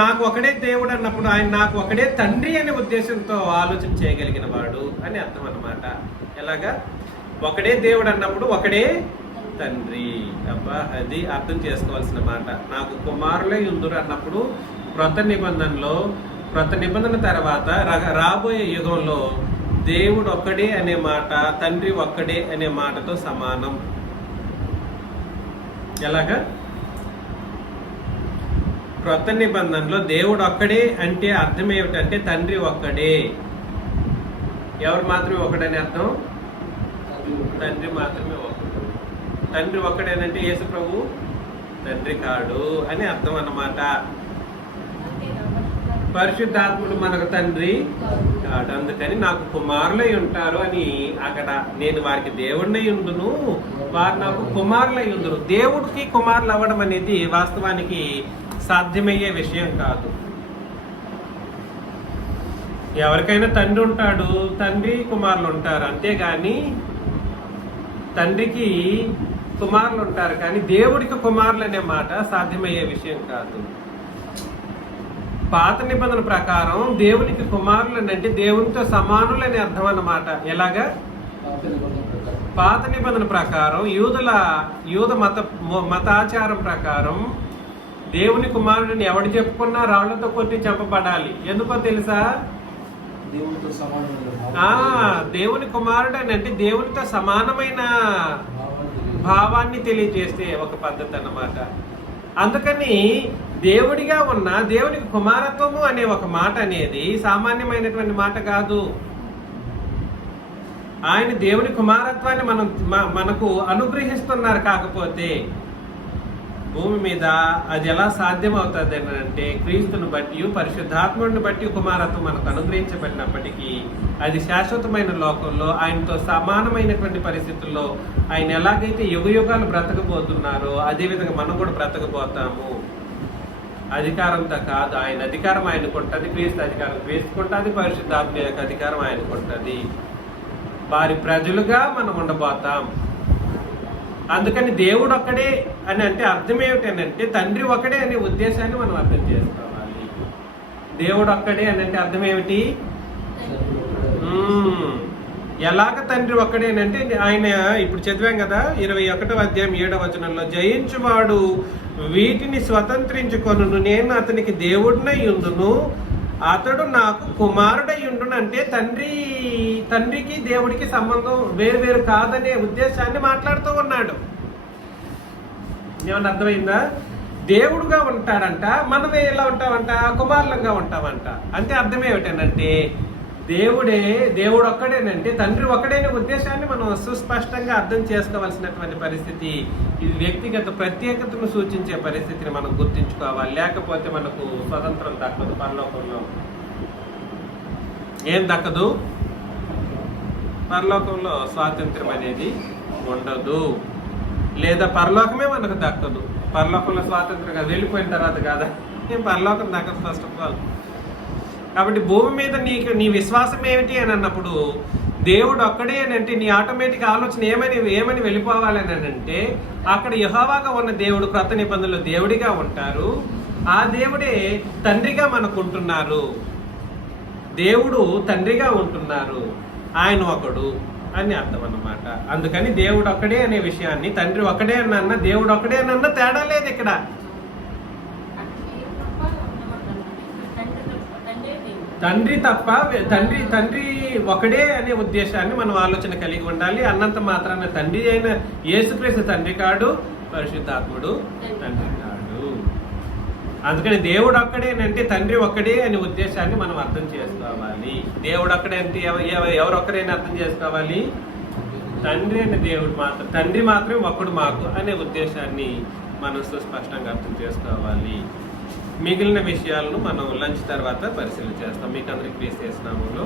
నాకు ఒకడే దేవుడు అన్నప్పుడు ఆయన నాకు ఒకడే తండ్రి అనే ఉద్దేశంతో ఆలోచన చేయగలిగిన వాడు అని అర్థం అన్నమాట. ఎలాగా? ఒకడే దేవుడు అన్నప్పుడు ఒకడే తండ్రి. అబ్బా, అది అర్థం చేసుకోవాల్సిన మాట. నాకు కుమారులే ఉందురు అన్నప్పుడు క్రొత్త నిబంధన తర్వాత రాబోయే యుగంలో దేవుడు ఒక్కడే అనే మాట తండ్రి ఒక్కడే అనే మాటతో సమానం. ఎలాగా? క్రొత్త నిబంధనలో దేవుడు ఒక్కడే అంటే అర్థం ఏమిటంటే తండ్రి ఒక్కడే. ఎవరు మాత్రమే ఒకడని అర్థం? తండ్రి మాత్రమే ఒకడు. తండ్రి ఒక్కడేనంటే యేసు ప్రభు తండ్రి కాడు అని అర్థం అన్నమాట. పరిశుద్ధాత్ముడు మనకు తండ్రి కాడు. అందుకని నాకు కుమారులై ఉంటారు అని అక్కడ నేను వారికి దేవుడినై ఉండును, వారు నాకు కుమారులై ఉండును. దేవుడికి కుమారులు అవ్వడం అనేది వాస్తవానికి సాధ్యమయ్యే విషయం కాదు. ఎవరికైనా తండ్రి ఉంటాడు, తండ్రి కుమారులు ఉంటారు, అంతేగాని తండ్రికి కుమారులు ఉంటారు కానీ దేవుడికి కుమారులు అనే మాట సాధ్యమయ్యే విషయం కాదు. పాత నిబంధన ప్రకారం దేవునికి కుమారులు అంటే దేవునితో సమానులని అర్థం అన్నమాట. ఎలాగా? పాత నిబంధన ప్రకారం యూద మతాచారం ప్రకారం దేవుని కుమారుడిని ఎవడు చెప్పుకున్నా రాళ్లతో కొట్టి చంపబడాలి. ఎందుకో తెలుసా? దేవునితో సమానమైన దేవుని కుమారుడు అని అంటే దేవునితో సమానమైన భావాన్ని తెలియజేస్తే ఒక పద్ధతి అన్నమాట. అందుకని దేవుడిగా ఉన్న దేవునికి కుమారత్వము అనే ఒక మాట అనేది సామాన్యమైనటువంటి మాట కాదు. ఆయన దేవుని కుమారత్వాన్ని మనకు అనుగ్రహిస్తున్నారు. కాకపోతే భూమి మీద అది ఎలా సాధ్యం అవుతుంది అని అంటే క్రీస్తుని బట్టి పరిశుద్ధాత్ముడిని బట్టి కుమారత్వం మనకు అనుగ్రహించబడినప్పటికీ అది శాశ్వతమైన లోకంలో ఆయనతో సమానమైనటువంటి పరిస్థితుల్లో ఆయన ఎలాగైతే యుగయుగాలు బ్రతకబోతున్నారో అదేవిధంగా మనం కూడా బ్రతకబోతాము. అధికారంతో కాదు, ఆయన అధికారం ఆయనకు ఉంటుంది, క్రీస్తు అధికారం క్రీస్తుకుంటుంది, పరిశుద్ధాత్మ యొక్క అధికారం ఆయనకు ఉంటుంది. వారి ప్రజలుగా మనం ఉండబోతాం. అందుకని దేవుడు ఒక్కడే అని అంటే అర్థం ఏమిటనంటే తండ్రి ఒకడే అనే ఉద్దేశాన్ని మనం అర్థం చేసుకోవాలి. దేవుడు ఒక్కడే అని అంటే అర్థం ఏమిటి? ఎలాగ తండ్రి ఒక్కడేనంటే ఆయన ఇప్పుడు చదివాం కదా 21వ అధ్యాయం 7వ వచనంలో, జయించువాడు వీటిని స్వతంత్రించుకొనును, నేను అతనికి దేవుడినై ఉండును, అతడు నాకు కుమారుడై ఉండును. అంటే తండ్రికి దేవుడికి సంబంధం వేరు కాదనే ఉద్దేశాన్ని మాట్లాడుతూ ఉన్నాడు. ఏమన్నా అర్థమైందా? దేవుడుగా ఉంటాడంట, మనం ఎలా ఉంటామంట? కుమారులంగా ఉంటామంట. అంటే అర్థం ఏమిటనంటే దేవుడు ఒక్కడేనంటే తండ్రి ఒక్కడైన ఉద్దేశాన్ని మనం సుస్పష్టంగా అర్థం చేసుకోవాల్సినటువంటి పరిస్థితి. ఇది వ్యక్తిగత ప్రత్యేకతను సూచించే పరిస్థితిని మనం గుర్తించుకోవాలి. లేకపోతే మనకు స్వతంత్రం దక్కదు. పరలోకంలో ఏం దక్కదు? పరలోకంలో స్వాతంత్రం అనేది ఉండదు, లేదా పరలోకమే మనకు దక్కదు. పరలోకంలో స్వాతంత్రంగా వెళ్ళిపోయిన తర్వాత కాదా ఏం పరలోకం దక్కదు ఫస్ట్ ఆఫ్ ఆల్. కాబట్టి భూమి మీద నీ విశ్వాసం ఏమిటి అని అన్నప్పుడు దేవుడు ఒక్కడే అని అంటే నీ ఆటోమేటిక్ ఆలోచన ఏమని వెళ్ళిపోవాలని అంటే అక్కడ యెహోవాగా ఉన్న దేవుడు క్రొత్త నిబంధనలో దేవుడిగా ఉంటారు. ఆ దేవుడే తండ్రిగా మనకుంటున్నారు. దేవుడు తండ్రిగా ఉంటున్నారు, ఆయన ఒకడు అని అర్థం అన్నమాట. అందుకని దేవుడు ఒక్కడే అనే విషయాన్ని తండ్రి ఒక్కడే అన్న దేవుడు ఒక్కడే అన్న తేడా లేదు ఇక్కడ. తండ్రి తప్ప తండ్రి ఒకడే అనే ఉద్దేశాన్ని మనం ఆలోచన కలిగి ఉండాలి. అన్నంత మాత్రాన తండ్రి అయిన యేసుక్రీస్తు తండ్రి కాడు, పరిశుద్ధాత్ముడు తండ్రి కాడు. అందుకని దేవుడు ఒక్కడేనంటే తండ్రి ఒక్కడే అనే ఉద్దేశాన్ని మనం అర్థం చేసుకోవాలి. దేవుడు ఒక్కడే అంటే ఎవరు ఒక్కడైనా అర్థం చేసుకోవాలి? తండ్రి అనే దేవుడు మాత్రం, తండ్రి మాత్రమే ఒక్కడు మాకు అనే ఉద్దేశాన్ని మనం సుస్పష్టంగా అర్థం చేసుకోవాలి. మిగిలిన విషయాలను మనం లంచ్ తర్వాత పరిశీలన చేస్తాం. మీకు అందరికీ క్రీస్తు నామములో